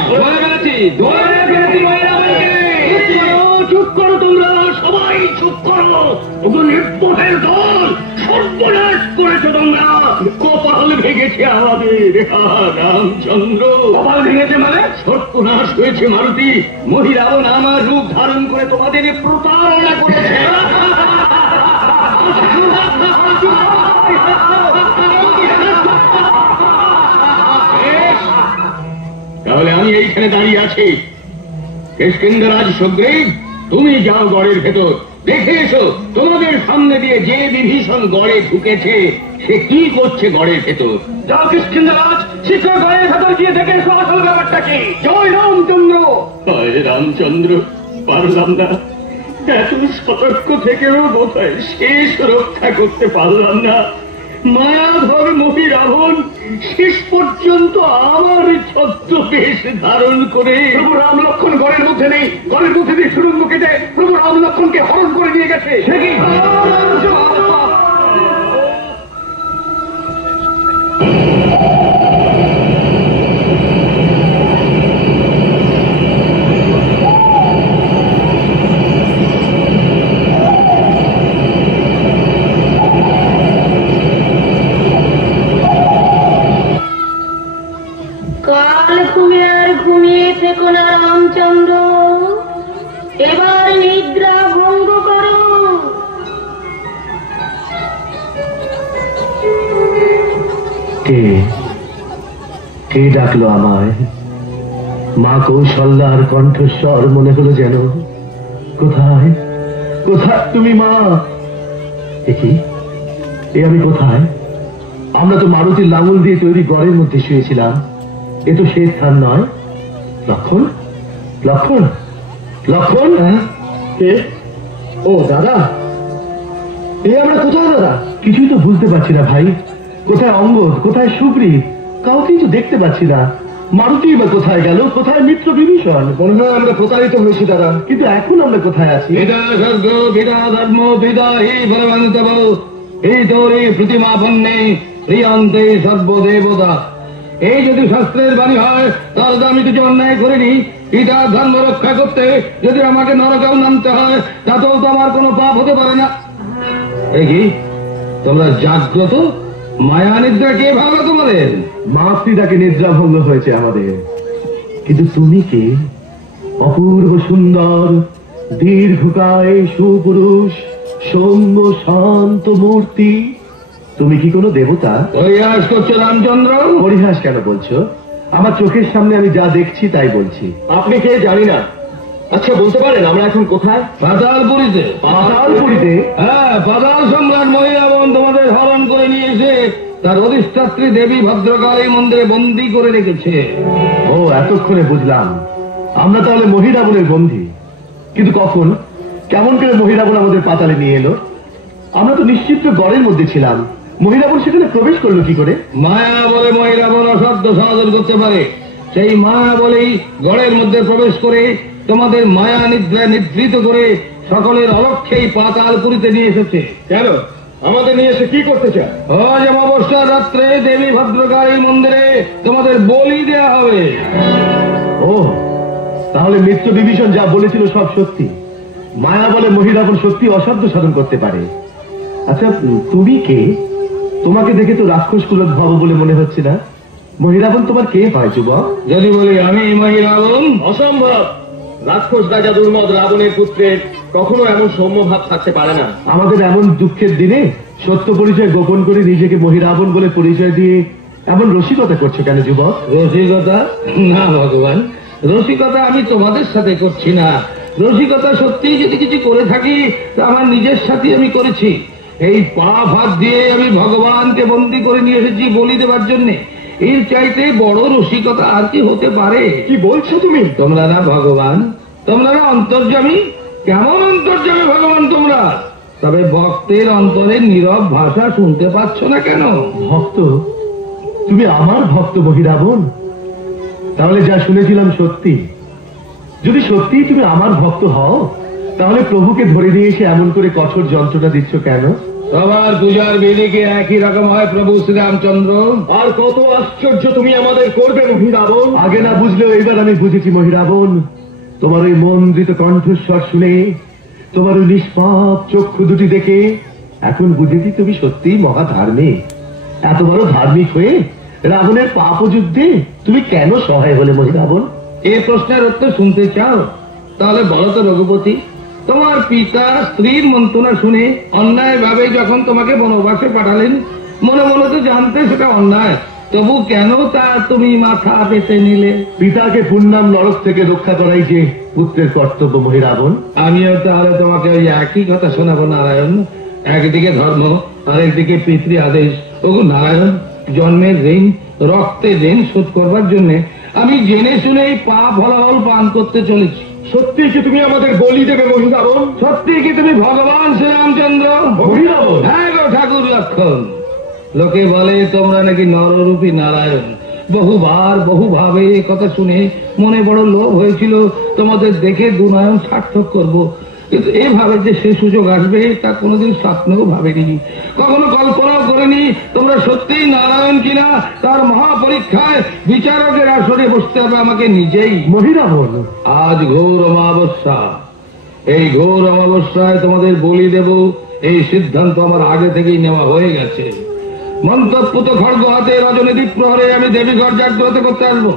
চুপ করো তোমরা, সবাই চুপ করো। ওগুলো নির্বোধের দল, সর্বনাশ করেছো তোমরা। কপাল ভেঙেছে আমাদের। রামচন্দ্র কপাল ভেঙেছে মানে? সর্বনাশ হয়েছে মারুতি। মহিরাবন আমার রূপ ধারণ করে তোমাদের প্রতারণা করেছে। তাহলে আমি এইখানে দাঁড়িয়ে আছি। কিষ্কিন্ধ্ররাজ সুগ্রীব, তুমি যাও গড়ের ভেতর, দেখে এসো তোমাদের সামনে দিয়ে যে বিভীষণ গড়ে ঢুকেছে সে কি করছে গড়ের ভেতর। যাও কিষ্কিন্ধ্ররাজ, শীঘ্র ঘরের ভেতর গিয়ে দেখে এসো আসল ব্যাপারটা কি। জয় রামচন্দ্র। হায় রামচন্দ্র, পারলাম না। এত সতর্ক থেকেও বোধহয় শেষ রক্ষা করতে পারলাম না। মায়াধর মহিরাবন শেষ পর্যন্ত আমার ছদ্মবেশ ধারণ করে। প্রভু রাম লক্ষ্মণ ঘরের মধ্যে নেই, ঘরের মধ্যে দিয়ে সুরঙ্গ কেটে প্রভু রাম লক্ষ্মণকে হরণ করে নিয়ে গেছে। সে কি? কাল ঘুমে আর ঘুমিয়ে থেকো না রামচন্দ্র, এবার নিদ্রা ভঙ্গ করো। কে কে ডাকলো আমায়? মা কৌশল্যার কণ্ঠস্বর মনে হলো যেন। কোথায় কোথায় তুমি মা? কি এ আমি কোথায়? আমরা তো মারুতির লাঙল দিয়ে তৈরি গড়ের মধ্যে শুয়েছিলাম। এ তো সেই স্থান নয়। লক্ষণ লক্ষণ লক্ষণ। কে? ও দাদা, এ আমরা কোথায় দাদা? কিছুই তো বুঝতে পারছি না ভাই। কোথায় অঙ্গদ, কোথায় সুগ্রীব? কাউকেই তো দেখতে পাচ্ছি না। মারুতি বা কোথায় গেল? কোথায় মিত্র বিভীষণ? মনে হয় আমরা প্রতারিত হয়েছি দাদা। কিন্তু এখন আমরা কোথায় আছি? বিদা স্বর্গ, বিদা ধর্ম, বিদা হি বলবন্তব, এই দৌড়ে প্রতিমাপন্নে প্রিয়ান্তে সর্বদেবতা। এই যদি শাস্ত্রের বাণী হয় তাহলে তো আমি কিছু অন্যায় করিনি। পিতা ধর্ম রক্ষা করতে যদি আমাকে নরকেও নামতে হয় তাতেও তো আমার কোনো পাপ হতে পারে না। এই কি তোমরা জাগ্রত? মায়া নিদ্রা কে ভালো তোমাদের? মাতৃদাকে নিদ্রা ভঙ্গ হয়েছে আমাদের। কিন্তু তুমি কে? অপূর্ব সুন্দর, দীর্ঘকায় সুপুরুষ, সৌম্য শান্ত মূর্তি। তুমি কি কোনো দেবতা? পরিহাস করছো রামচন্দ্র? পরিহাস কেন বলছো? আমার চোখের সামনে আমি যা দেখছি তাই বলছি। আপনি কে জানি না, আচ্ছা বলতে পারেন আমরা এখন কোথায়? পাতালপুরীতে। পাতালপুরীতে? হ্যাঁ, পাতাল সম্রাট মহিরাবন তোমাদের হরণ করে নিয়ে এসে তার অধিষ্ঠাত্রী দেবী ভদ্রকালী মন্দিরে বন্দী করে রেখেছে। ও, এতক্ষণে বুঝলাম আমরা তাহলে মহিরাবনের বন্দী। কিন্তু কখন, কেমন করে মহিরাবন আমাদের পাতালে নিয়ে এলো? আমরা তো নিশ্চিত গড়ের মধ্যে ছিলাম, মহিরাবন সেখানে প্রবেশ করলো কি করে? মায়া বলে মহিরাবন অসাধ্য সাধন করতে পারে। সেই মায়া বলেই গড়ের মধ্যে প্রবেশ করে তোমাদের মায়া নিদ্রায় নিদ্রিত করে সকলের অলক্ষ্যেই পাতালপুরীতে নিয়ে এসেছে। কেন আমাদের নিয়ে এসে কি করতে চায়? আজ অমাবস্যার রাত্রে দেবী ভদ্রকালী মন্দিরে তোমাদের বলি দেয়া হবে। ও, তাহলে মিত্র বিভীষণ যা বলেছিল সব সত্যি। মায়া বলে মহিরাবন সত্যি অসাধ্য সাধন করতে পারে। আচ্ছা, তুমি কে? তোমাকে দেখে তো রাক্ষস কুলোদ্ভব বলে মনে হচ্ছে না। মহিরাবন তোমার কে হয় যুবক? যদি বলি আমি মহিরাবন, অসম্ভব। রাক্ষস রাজা দুর্মদ রাবণের পুত্রের কখনো এমন সৌম্য ভাব থাকতে পারে না। আমাদের এমন দুঃখের দিনে সত্য পরিচয় গোপন করে নিজেকে মহিরাবন বলে পরিচয় দিয়ে এমন রসিকতা করছো কেন যুবক? রসিকতা? না ভগবান, রসিকতা আমি তোমাদের সাথে করছি না। রসিকতা সত্যি যদি কিছু করে থাকি তা আমার নিজের সাথে আমি করেছি। এই পা ভাত দিয়ে আমি ভগবানকে বন্দী করে নিয়ে এসেছি বলি দেবার জন্য। এর চাইতে বড় রসিকতা আর কি হতে পারে? কি বলছো তুমি? তোমরা না ভগবান, তোমরা না অন্তর্যামী। কেমন অন্তর্যামী ভগবান তোমরা? তবে ভক্তের অন্তরে নীরব ভাষা শুনতে পাচ্ছ না কেন? ভক্ত? তুমি আমার ভক্ত মহিরাবন? তাহলে যা শুনেছিলাম সত্যি। যদি সত্যি তুমি আমার ভক্ত হও, তাহলে প্রভুকে ধরে নিয়ে এসে এমন করে কঠোর যন্ত্রণা দিচ্ছ কেন? সবার পূজার বিধিকে একই রকম হয় প্রভু শ্রীরামচন্দ্র। আর কত আশ্চর্য তুমি আমাদের করবে মহিরাবন। আগে না বুঝলেও এবার আমি বুঝেছি মহিরাবন। তোমার ওই মন্দ্রিত কণ্ঠস্বর শুনে, তোমার ওই নিষ্পাপ চক্ষু দুটি দেখে এখন বুঝেছি তুমি সত্যিই মহা ধার্মিক। এত বড় ধার্মিক হয়ে রাবণের পাপ যুদ্ধে তুমি কেন সহায় হলে মহিরাবন? এই প্রশ্নের উত্তর শুনতে চাও? তাহলে বলো তো রঘুপতি, তোমার পিতা স্ত্রীর মন্ত্রণা শুনে অন্যায় ভাবে যখন তোমাকে বনবাসে পাঠালেন, মনে মনে তো জানতে সেটা অন্যায়, তবু কেন তা তুমি মাথা পেতে নিলে? পিতাকে পুণ্যাম নরক থেকে রক্ষা করাই যে পুত্রের কর্তব্য মহিরাবন। আমিও তাহলে তোমাকে ওই একই কথা শোনাবো নারায়ণ। একদিকে ধর্ম আর একদিকে পিতৃ আদেশ। ওগো নারায়ণ, জন্মের ঋণ, রক্তের ঋণ শোধ করবার জন্য আমি জেনে শুনেই পাপ ফলাফল পান করতে চলেছি। সত্যি কি তুমি আমাদের বলি দেবে মহিরাবন? সত্যি কি তুমি ভগবান শ্রীরামচন্দ্র? মহিরাবন? হ্যাঁ গো ঠাকুর লক্ষণ। লোকে বলে তোমরা নাকি নররূপী নারায়ণ। বহুবার বহুভাবে এ কথা শুনে মনে বড় লোভ হয়েছিল তোমাদের দেখে দুনয়ন সার্থক করব, কিন্তু এভাবে যে সে সুযোগ আসবে তা কোনোদিন স্বপ্নেও ভাবেনি, কখনো কল্পনাও করিনি। তোমরা সত্যিই নারায়ণ কিনা তার মহাপরীক্ষায় বিচারকের আসরে বসতে হবে আমাকে নিজেই। মহিরাবন, আজ ঘোর অমাবস্যা। এই ঘোর অমাবস্যায় তোমাদের বলি দেব এই সিদ্ধান্ত আমার আগে থেকেই নেওয়া হয়ে গেছে। মন্তপুত খড়গ হাতে রজনী দ্বীপ প্রহরে আমি দেবীঘর জাগ্রত করতে আসবো।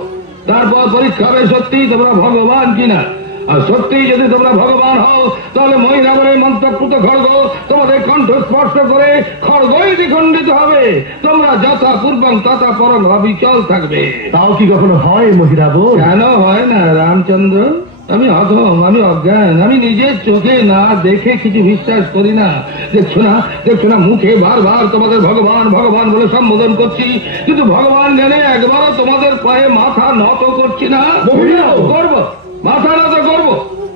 তারপর পরীক্ষা হবে সত্যিই তোমরা ভগবান কিনা। আর সত্যিই যদি তোমরা ভগবান হও, তাহলে মহিরাবনের মন্তপুত খড়গ তোমাদের কণ্ঠ স্পর্শ করে খড়গই দ্বিখণ্ডিত হবে। তোমরা যথা পূর্বং তথা পরম অবিচল থাকবে। তাও কি কখনো হয় মহিরাবন? কেন হয় না রামচন্দ্র? আমি অধম, আমি অজ্ঞান, আমি নিজের চোখে না দেখে কিছু বিশ্বাস করি না। দেখছো না মুখে বারবার তোমাদের ভগবান ভগবান বলে সম্বোধন করছি, কিন্তু ভগবান জানে একবারও তোমাদের পায়ে মাথা নত করছি না। করব, মাথা নত করব।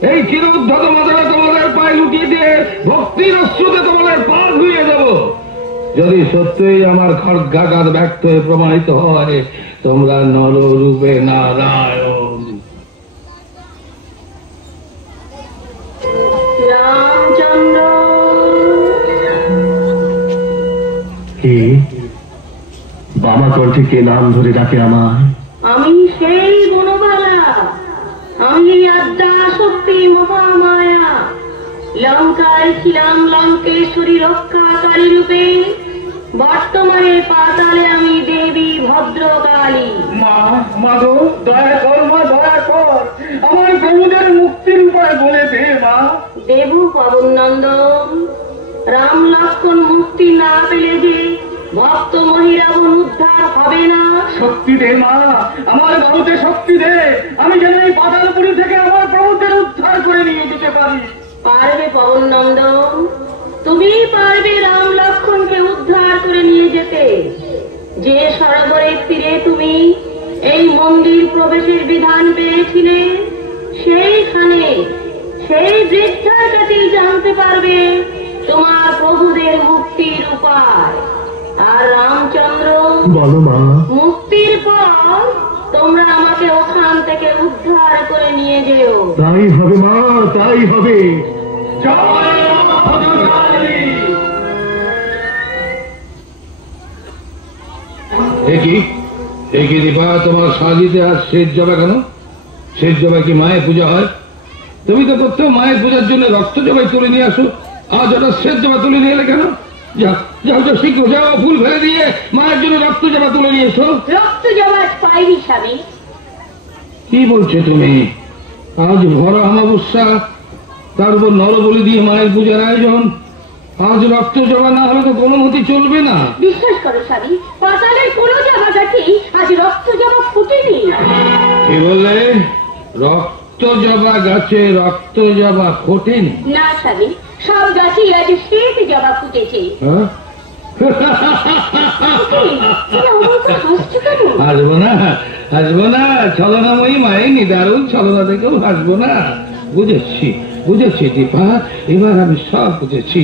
এই চিরউদ্ধত মাথাটা তোমাদের পায়ে লুটিয়ে দিয়ে ভক্তির অশ্রুতে তোমাদের পা ধুয়ে দেব। যদি সত্যই আমার খড়গাঘাত ব্যক্ত হয়ে প্রমাণিত হয় তোমরা নররূপে নারায়ণ। রামচন্দ্র, কে বামা কণ্ঠে কে নাম ধরে ডাকে আমায়? আমি সেই বনবালা, আমি আদ্যা শক্তি মহামায়া। লঙ্কায় ছিলাম লঙ্কেশ্বরী রক্ষাকারী রূপে, বর্তমানে পাতালে আমি দেবী ভদ্রকালী। মা গো, দয়া কর মা, দয়া কর, আমার প্রভুদের মুক্তির উপায় বলে দে মা। দেবু পবন নন্দন, রাম লক্ষ্মণ মুক্তি না পেলে যে ভক্ত মহিরাবণ উদ্ধার হবে না। শক্তি দে মা, আমার বাবুতে শক্তি দে, আমি যেন এই পাতালপুরি থেকে আমার প্রভুদের উদ্ধার করে নিয়ে যেতে পারি। পারবে পবন নন্দন, তুমি পারবে রাম লক্ষ্মণকে উদ্ধার করে নিয়ে যেতে। যে সরোবরের তীরে তুমি এই মন্দির প্রবেশের বিধান পেয়েছিলে, সেইখানে সেই বৃদ্ধার কাছেই জানতে পারবে তোমার প্রভুদের মুক্তির উপায়। আর রামচন্দ্র, বলো মা। মুক্তির পর তোমরা আমাকে ওখান থেকে উদ্ধার করে নিয়ে যেও। তাই হবে মা, তাই হবে। জয় মা ভদ্রকালী। একই দীপা, তোমার সাজিতে আর শেষ জবা কেন? শেষ জবাই কি মায়ের পূজা হয়? তুমি তো করতেও মায়ের পূজার জন্য রক্ত জবাই তুলে নিয়ে আসো, আজ ওটা শেষ জবা তুলে নিয়ে এলে কেন? যাও যাও যাও, শীঘ্র যাও, ফুল ফেলে দিয়ে মায়ের জন্য রক্ত জবা তুলে নিয়ে এসো। রক্ত জবাজ পাইনি স্বামী। কি বলছো তুমি? আজ ভরা অমাবস্যা, তার উপর নরবলি দিয়ে মায়ের পূজার আয়োজন। আজ রক্ত জবা না হলে তো কোনো মতি চলবে না। বিশ্বাস করো স্বামী, পাতালের কোনো জবা গাছেই আজ রক্ত জবা ফুটেনি। কি বললে? রক্ত জবা গাছে রক্ত জবা ফোটেনি? না স্বামী, সব গাছেই আজ শ্বেত জবা ফুটেছে। হ্যাঁ? হাসছো কেন? হাসবো না, হাসবো না, ছলনাময়ী মায়ের নিদারুণ ছলনা থেকেও হাসবো না। বুঝেছি বুঝেছি দীপা, এবার আমি সব বুঝেছি।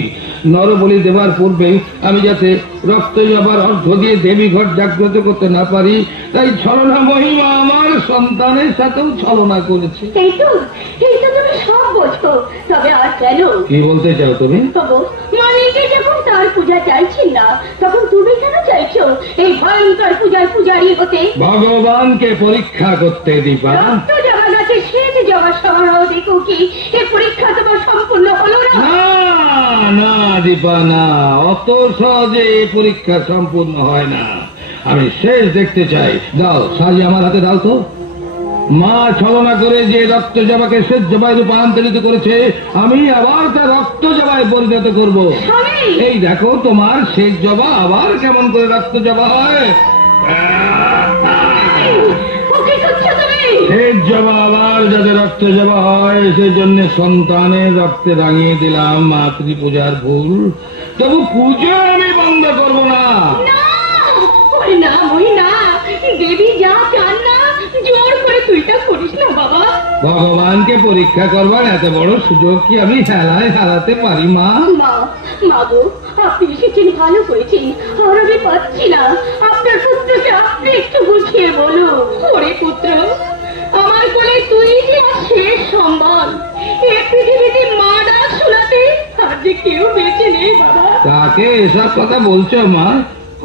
নরবলি দেবার পূর্বে আমি যাতে রক্ত জবার অর্ধ দিয়ে দেবী ঘর জাগ্রত করতে না পারি, তাই ছলনা মহিমা আমার সন্তানের সাথেও ছলনা করেছে। এই তো তুমি সব বোঝো, তবে আর কেন? কি বলতে চাও তুমি? তবু মালিকে যখন তার পূজা চাইছেন না, তখন তুমি কেন চাইছো এই ভয়ঙ্কর পূজার পূজারি হতে? ভগবানকে পরীক্ষা করতে দীপা। রক্ত জবা গাছে শ্বেত জবা সমারোহ দেখো কি এ পরীক্ষা তোমার সম্পূর্ণ হলো না? না না দীপা, না, অত সহজে এই পরীক্ষা সম্পূর্ণ হয় না। আমি শেষ দেখতে চাই। দাও সাজি আমার হাতে দাও তো। মা ছলনা করে যে রক্ত জবাকে শেষ জবায় রূপান্তরিত করেছে, আমি আবার তা রক্ত জবায় পরিণত করব। স্বামী! এই দেখো তোমার শেষ জবা আবার কেমন করে রক্ত জবা হয়। ও কি করছো তুমি? শেষ জবা আবার যাতে রক্ত জবা হয়, সেজন্য সন্তানের রক্তে রাঙিয়ে দিলাম মাতৃ পূজার ফুল। তবু পুজো আমি বন্ধ করব না। না, ওরে না ওই না, দেবী যা চান না জোর করে তুই তা করিস না বাবা। ভগবানকে পরীক্ষা করবার এত বড় সুযোগ কি আমি হেলায় হারাতে পারি মা? মা গো, আপনি এসেছেন ভালো করেছেন, আর আমি পাচ্ছি না। আপনার পুত্রকে আপনি একটু বুঝিয়ে বলুন। ওরে পুত্র, আমার কোলে তুই যে আমার শেষ সম্মান। এ পৃথিবীতে মা ডাক শোনাতে আর যে কেউ বেঁচে নেই বাবা। কাকে এসব কথা বলছো মা?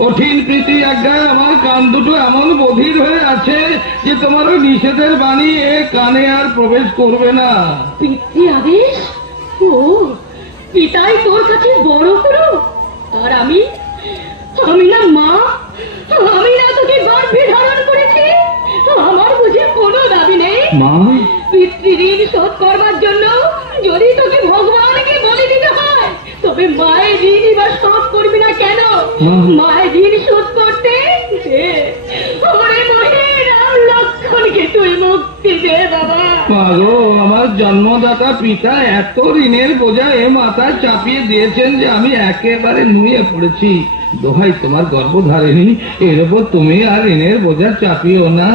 কঠিন প্রীতি আজ্ঞায় আমার কান দুটো এমন বধির হয়ে আছে যে তোমার ওই নিষেধের বাণী এ কানে আর প্রবেশ করবে না। পিতৃ আদেশ? ও, পিতাই তোর কাছে বড় হলো, আর আমি না মা, আমি না তোকে গর্ভে ধারণ করেছি। আমার বুঝে কোনো দাবি নেই? মা, পিতৃঋণ শোধ করবার জন্য যদি তোকে ভগবানকে বলে দিতে হয়, তবে মায়ের ঋণ এবার শোধ করবি না কেন? মায়ের ঋণ শোধ করতে দে, ওরে মহির রাম লক্ষ্মণকে তুই মুক্তি দে বাবা। মাগো, আমার জন্মদাতা পিতা এত ঋণের বোঝা এ মাথায় চাপিয়ে দিয়েছেন যে আমি একেবারে নুয়ে পড়েছি। দোহাই তোমার গর্ভধারিণী, এর উপর তুমি আর ঋণের বোঝা চাপিও না।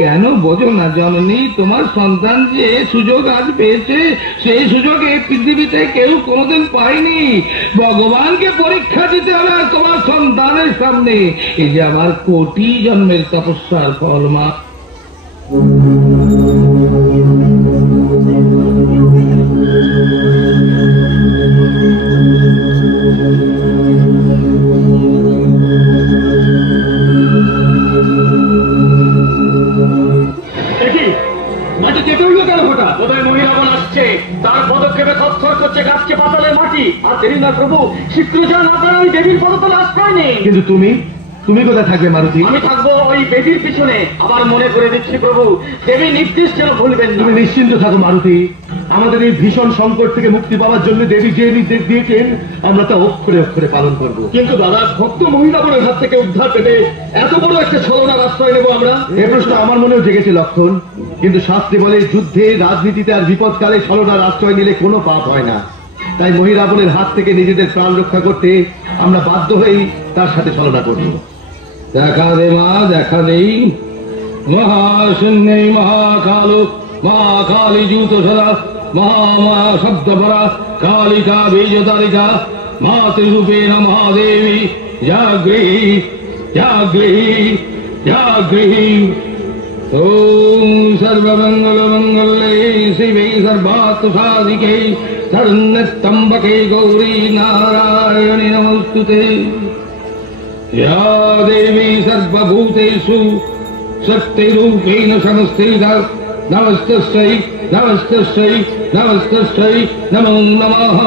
কেন বোঝো না জননী, তোমার সন্তান যে সুযোগ আজ পেয়েছে, সেই সুযোগ এই পৃথিবীতে কেউ কোনোদিন পায়নি। ভগবানকে পরীক্ষা দিতে হবে আর তোমার সন্তানের সামনে। এই যে আমার কোটি জন্মের তপস্যার ফল মা। মাটি কেটে উঠলো কেন ফোটা? বোধহয় মহিলাগণ আসছে, তার পদক্ষেপে থরথর করছে কাঁপছে পাতালের মাটি। আর দেরি না প্রভু, শীঘ্র যান, আপনারা ওই দেবীর পদতলে আশ্রয় নেই। কিন্তু তুমি কোথায় থাকবে মারুতি? আমি থাকবো ওই বেদির পিছনে। আবার মনে করে দিচ্ছি প্রভু, দেবী নির্দেশ যেন ভুলবেন না। তুমি নিশ্চিন্ত থাকো মারুতি, আমাদের এই ভীষণ সংকট থেকে মুক্তি পাওয়ার জন্য দেবী যে নির্দেশ দিয়েছেন আমরা তা অক্ষরে অক্ষরে পালন করব। কিন্তু দাদা, ভক্ত মহিলাগণের হাত থেকে উদ্ধার পেতে এত বড় একটা ছলনার আশ্রয় নেব আমরা? এ প্রশ্ন আমার মনেও জেগেছে লক্ষণ, কিন্তু শাস্ত্রে বলে যুদ্ধে, রাজনীতিতে আর বিপদকালে ছলনার আশ্রয় নিলে কোনো পাপ হয় না। তাই মহিরাবণের হাত থেকে নিজেদের প্রাণ রক্ষা করতে আমরা বাধ্য হয়েই তার সাথে ছলনা করব। দেখা দে মা, দেখা দেই। মহাশূন্যে মহাকালো মহাকালী জুতশলা মহামায়া শব্দপরা কালিকা বীজতারিকা মাতৃরূপেণ মহাদেবী জাগৃহি জাগৃহি জাগৃহি। ওম সর্বমঙ্গলমঙ্গলে শিবে সর্বার্থ সাধিকে শরণ্যত্র্যম্বকে গৌরী নারায়ণি নমস্তুতে। या देवी सर्वभूतेषु शक्तिरूपेण संस्थिता नमस्तस्यै नमस्तस्यै नमस्तस्यै नमो नमः।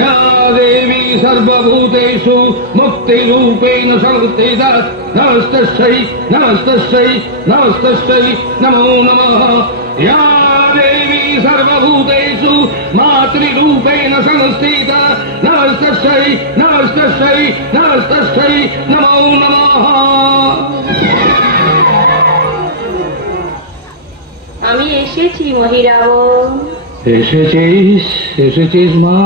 या देवी सर्वभूतेषु मुक्तिरूपेण संस्थिता नमस्तस्यै नमस्तस्यै नमस्तस्यै नमो नमः। या देवी सर्वभूतेषु मातृरूपेण संस्थिता नमस्तस्यै नमस्तस्यै नमस्तस्यै नमो नमः। আমি এসেছি মহিরাবণ। এসেছিস এসেছিস মা,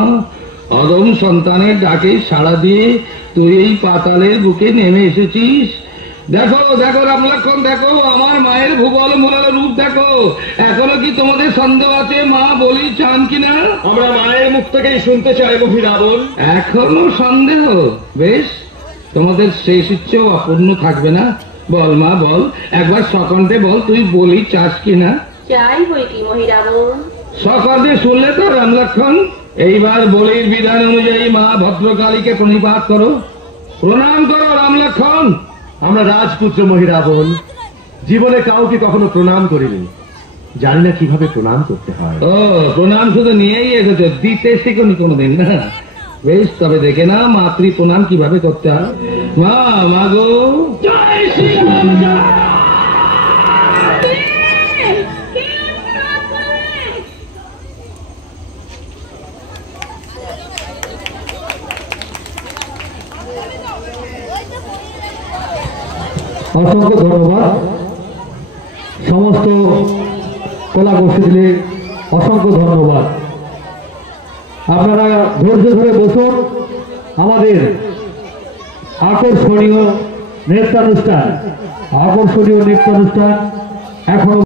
অদম সন্তানের ডাকে সাড়া দিয়ে তুই এই পাতালের বুকে নেমে এসেছিস। দেখো দেখো রামলক্ষণ, দেখো আমার মায়ের ভূগোল মোড়াল রূপ দেখো। এখনো কি তোমাদের সন্দেহ আছে মা বলি চান কিনা? আমরা মায়ের মুখ থেকেই শুনতে চাই মহিরাবণ। এখনো সন্দেহ? বেশ, তোমাদের শেষ ইচ্ছেও অপূর্ণ থাকবে না। বল মা বল, একবার সকণ্ঠে বল তুই বলি চাস কিনা। চাই বই কি মহিরাবণ। সকণ্ঠে শুনলে তো রামলক্ষণ? এইবার বলির বিধান অনুযায়ী মা ভদ্রকালীকে প্রণিপাত করো, প্রণাম করো রামলক্ষণ। আমরা রাজপুত্র মহিরাবণ জীবনে কাউকে কখনো প্রণাম করিনি, জানি না কিভাবে প্রণাম করতে হয়। ও, প্রণাম শুধু নিয়েই এসেছো, দিতে শিখনি কোনোদিন না। বেশ, তবে দেখে না মাতৃ প্রণাম কিভাবে করতে হয়। মা মাগো জয় শ্রীরাম জয়। অসংখ্য ধন্যবাদ সমস্ত কলা গোষ্ঠীদের, অসংখ্য ধন্যবাদ। আপনারা ধৈর্য ধরে বসুন। আমাদের আকর্ষণীয় নৃত্যানুষ্ঠান এখন